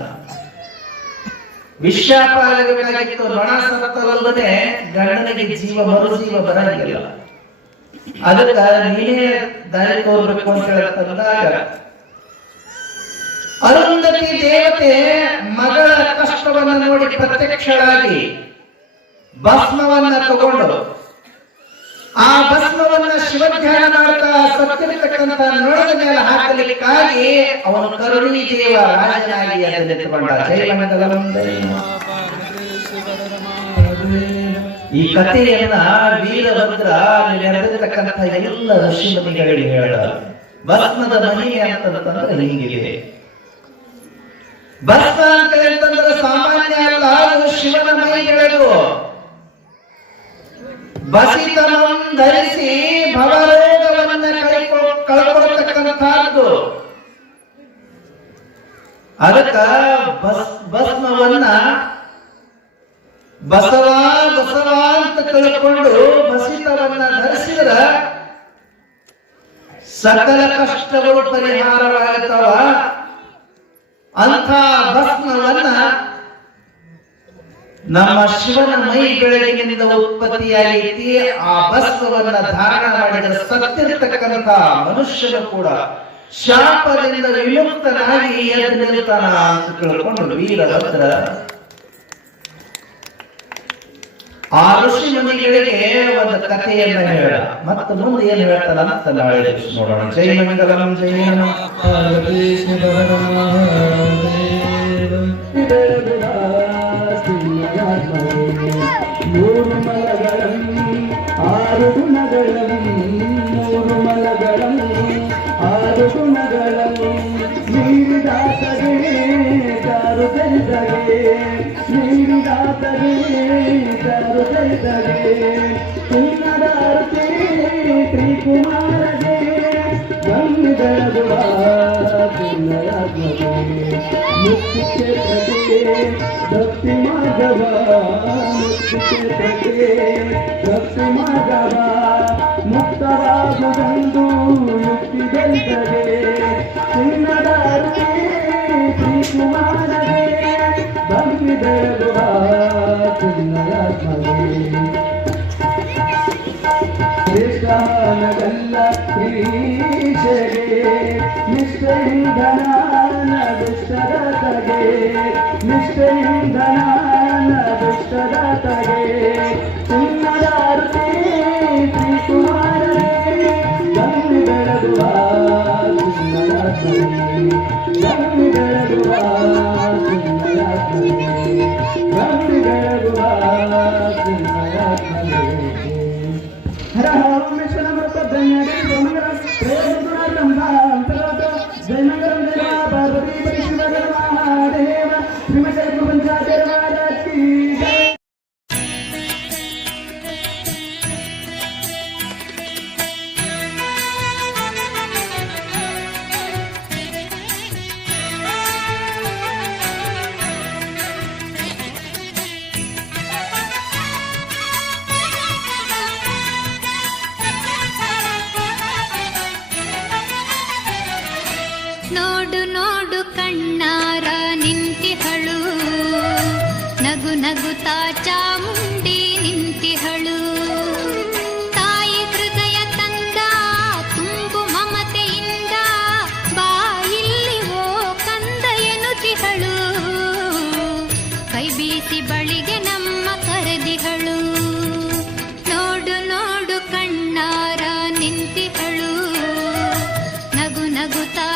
ವಿಶಾಪ ಆಗಬೇಕಾಗಿತ್ತು. ನೊಣ ಸತ್ತವಲ್ಲದೆ ಗಂಡನಿಗೆ ಜೀವ ಮರುಜೀವ ಬರಂಗಿಲ್ಲ. ಅದಕ್ಕ ನೀನೇ ದಾರಿ ತೋರ್ಬೇಕು ಅಂತ ಹೇಳ್ತಂದಾಗ ಅರುಂಧತಿ ದೇವತೆ ಮಗಳ ಕಷ್ಟವನ್ನು ನೋಡಿ ಪ್ರತ್ಯಕ್ಷಳಾಗಿ ಭಸ್ಮವನ್ನ ತಗೊಂಡು ಆ ಭಸ್ಮವನ್ನ ಶಿವಧ್ಯಾನ ಮಾಡ್ತಾ ಸತ್ತಿರತಕ್ಕಂಥ ನೊಣದ ಮೇಲೆ ಹಾಕಲಿಕ್ಕಾಗಿ ಅವನು ಕರುಣಿ ದೇವ ರಾಜನಾಗಿ ಅದನ್ನೆತ್ತುಕೊಂಡ. ಜಯಮಂಗಲಂ. ಈ ಕಥೆಯನ್ನ ವೀರಭದ್ರ ನೆರೆದಿರತಕ್ಕಂಥ ಎಲ್ಲ ಋಷಿಮುನಿಗಳಿಗೆ ಹೇಳ. ಭಸ್ಮದ ಮಹಿಮೆ ಅಂತಂದ್ರೆ ಹೀಗಿದೆ. ಭಸ್ಮ ಅಂತ ಹೇಳ್ತಂದ್ರೆ ಸಾಮಾನ್ಯ ಅಲ್ಲ, ಅದು ಶಿವನ ಮೈಗೆಳೆದು ಬಸಿತನಂ ಧರಿಸಿ ಭವರೋಗವನ್ನ ಕಳ್ಕೊಳ್ತಕ್ಕಂಥದ್ದು. ಅದಕ್ಕ ಭಸ್ಮವನ್ನ ಬಸವ ಬಸವ ಅಂತ ತಿಳ್ಕೊಂಡು ಬಸಿತವನ್ನ ಧರಿಸಿದ್ರ ಸಕಲ ಕಷ್ಟಗಳು ಪರಿಹಾರವಾಗುತ್ತವ. ಅಂಥ ಭಸ್ಮವನ್ನ ನಮ್ಮ ಶಿವನ ಮೈ ಬೆಳಗಿನಿಂದ ಉತ್ಪತ್ತಿಯಾಗೈತಿ. ಆ ಭಸ್ಮವನ್ನ ಧಾರಣ ಮಾಡಿದ ಸತ್ತಿರತಕ್ಕಂಥ ಮನುಷ್ಯನು ಕೂಡ ಶಾಪದಿಂದ ವಿಮುಕ್ತನಾಗಿ ಎದ್ದು ನಿಲ್ತಾನ ಅಂತ ತಿಳ್ಕೊಂಡು ವೀರಭದ್ರ ಆ ಋಷಿ ಮುನಿಗಳಿಗೆ ಒಂದು ಕಥೆಯನ್ನ ಹೇಳ. ಮತ್ತೆ ಮುಂದೆ ಏನು ಹೇಳ್ತಾನ ಅಂತ ನಾಳೆ ನೋಡೋಣ. ಜೈ ಮಂಗಲಂ. ಜೈ ಮೂರು ಮಲಗಳಂ ಆರು ಗುಣಗಳಂ, ಮೂರು ಮಲಗಳಂ ಆರು ಗುಣಗಳಂ, ನೀಡಿದಾಸಗೆ ಚಾರು ಚರಿತಗೆ ನೀಡಿದ ಮಮತಗೆ ಚಾರು ಚರಿತಗೆ ಚಿನ್ನದಾರತಿ ಶ್ರೀಕುಮಾರಗೆ ಗಂಗೆಗಳ ಚಿನ್ನಯಾತ್ಮಗೆ ಮುಕ್ತಿ ಕ್ಷೇತ್ರಕ್ಕೆ ಭಕ್ತಿ ಮಾಧವ ಮುಕ್ತಿ ಕ್ಷೇತ್ರಕ್ಕೆ ಭಕ್ತಿ ಮಾಧವ ಮುಕ್ತವಾಗುವುದೆಂದು ಯುಕ್ತಿ ಗೆಲ್ತದೆ ಚಿನ್ನದಾರತಿ ಶ್ರೀಕುಮಾರಗೆ ಭಕ್ತಿ ಬೆಳಗುವ ಚಿನ್ನಯಾತ್ಮಗೆ ಶ್ರೇಷ್ಠನಗಲ್ಲ ಶ್ರೀಶಗೆ ನಿಷ್ಠೆಯಿಂದನ ದುಷ್ಟದಾತಗೆ ನಿಷ್ಠೆಯಿಂದನ ದುಷ್ಟದಾತಗೆ ಚಿನ್ನದಾರತಿ ಶ್ರೀಕುಮಾರಗೆ ಗಂಗೆ ಬೆಳಗುವ ಚಿನ್ನಯಾತ್ಮಗೆ ಗಂಗೆ ಬೆಳಗುವ ಚಿನ್ನಯಾತ್ಮಗೆ ಗಂಗೆ ಬೆಳಗುವ ಚಿನ್ನಯಾತ್ಮಗೆ ಹರ ಹರೇಶ್ವರ ಮೃತ ಜಯನಗರ ಜಯಮಂಗಲಂ ಪ್ರೇಮಗುಣಾಲಂ ಅಂತರಾಟ ಜಯಮಂಗಲಂ ಜಯ ಪಾರ್ವತಿ ಪರಿಶುಭ ಮಹಾದೇವ ಶ್ರೀಮತಿ ಪಂಚಾಯತ್ ಜಯ ನೋಡು ನೋಡು ಕಣ್ಣಾರ ನಿಂತಿಹಳು ನಗು ನಗುತ್ತಾ ಚಾಮುಂಡಿ ನಿಂತಿಹಳು ತಾಯಿ ಹೃದಯ ತಂದ ತುಂಬು ಮಮತೆಯಿಂದ ಬಾಯಿಲ್ಲಿ ಓ ಕಂದ ಎನ್ನುತ್ತಿಹಳು ಕೈ ಬೀಸಿ ಬಳಿಗೆ ನಮ್ಮ ಕರೆದಿಹಳು ನೋಡು ನೋಡು ಕಣ್ಣಾರ ನಿಂತಿಹಳು ನಗು ನಗುತ್ತಾ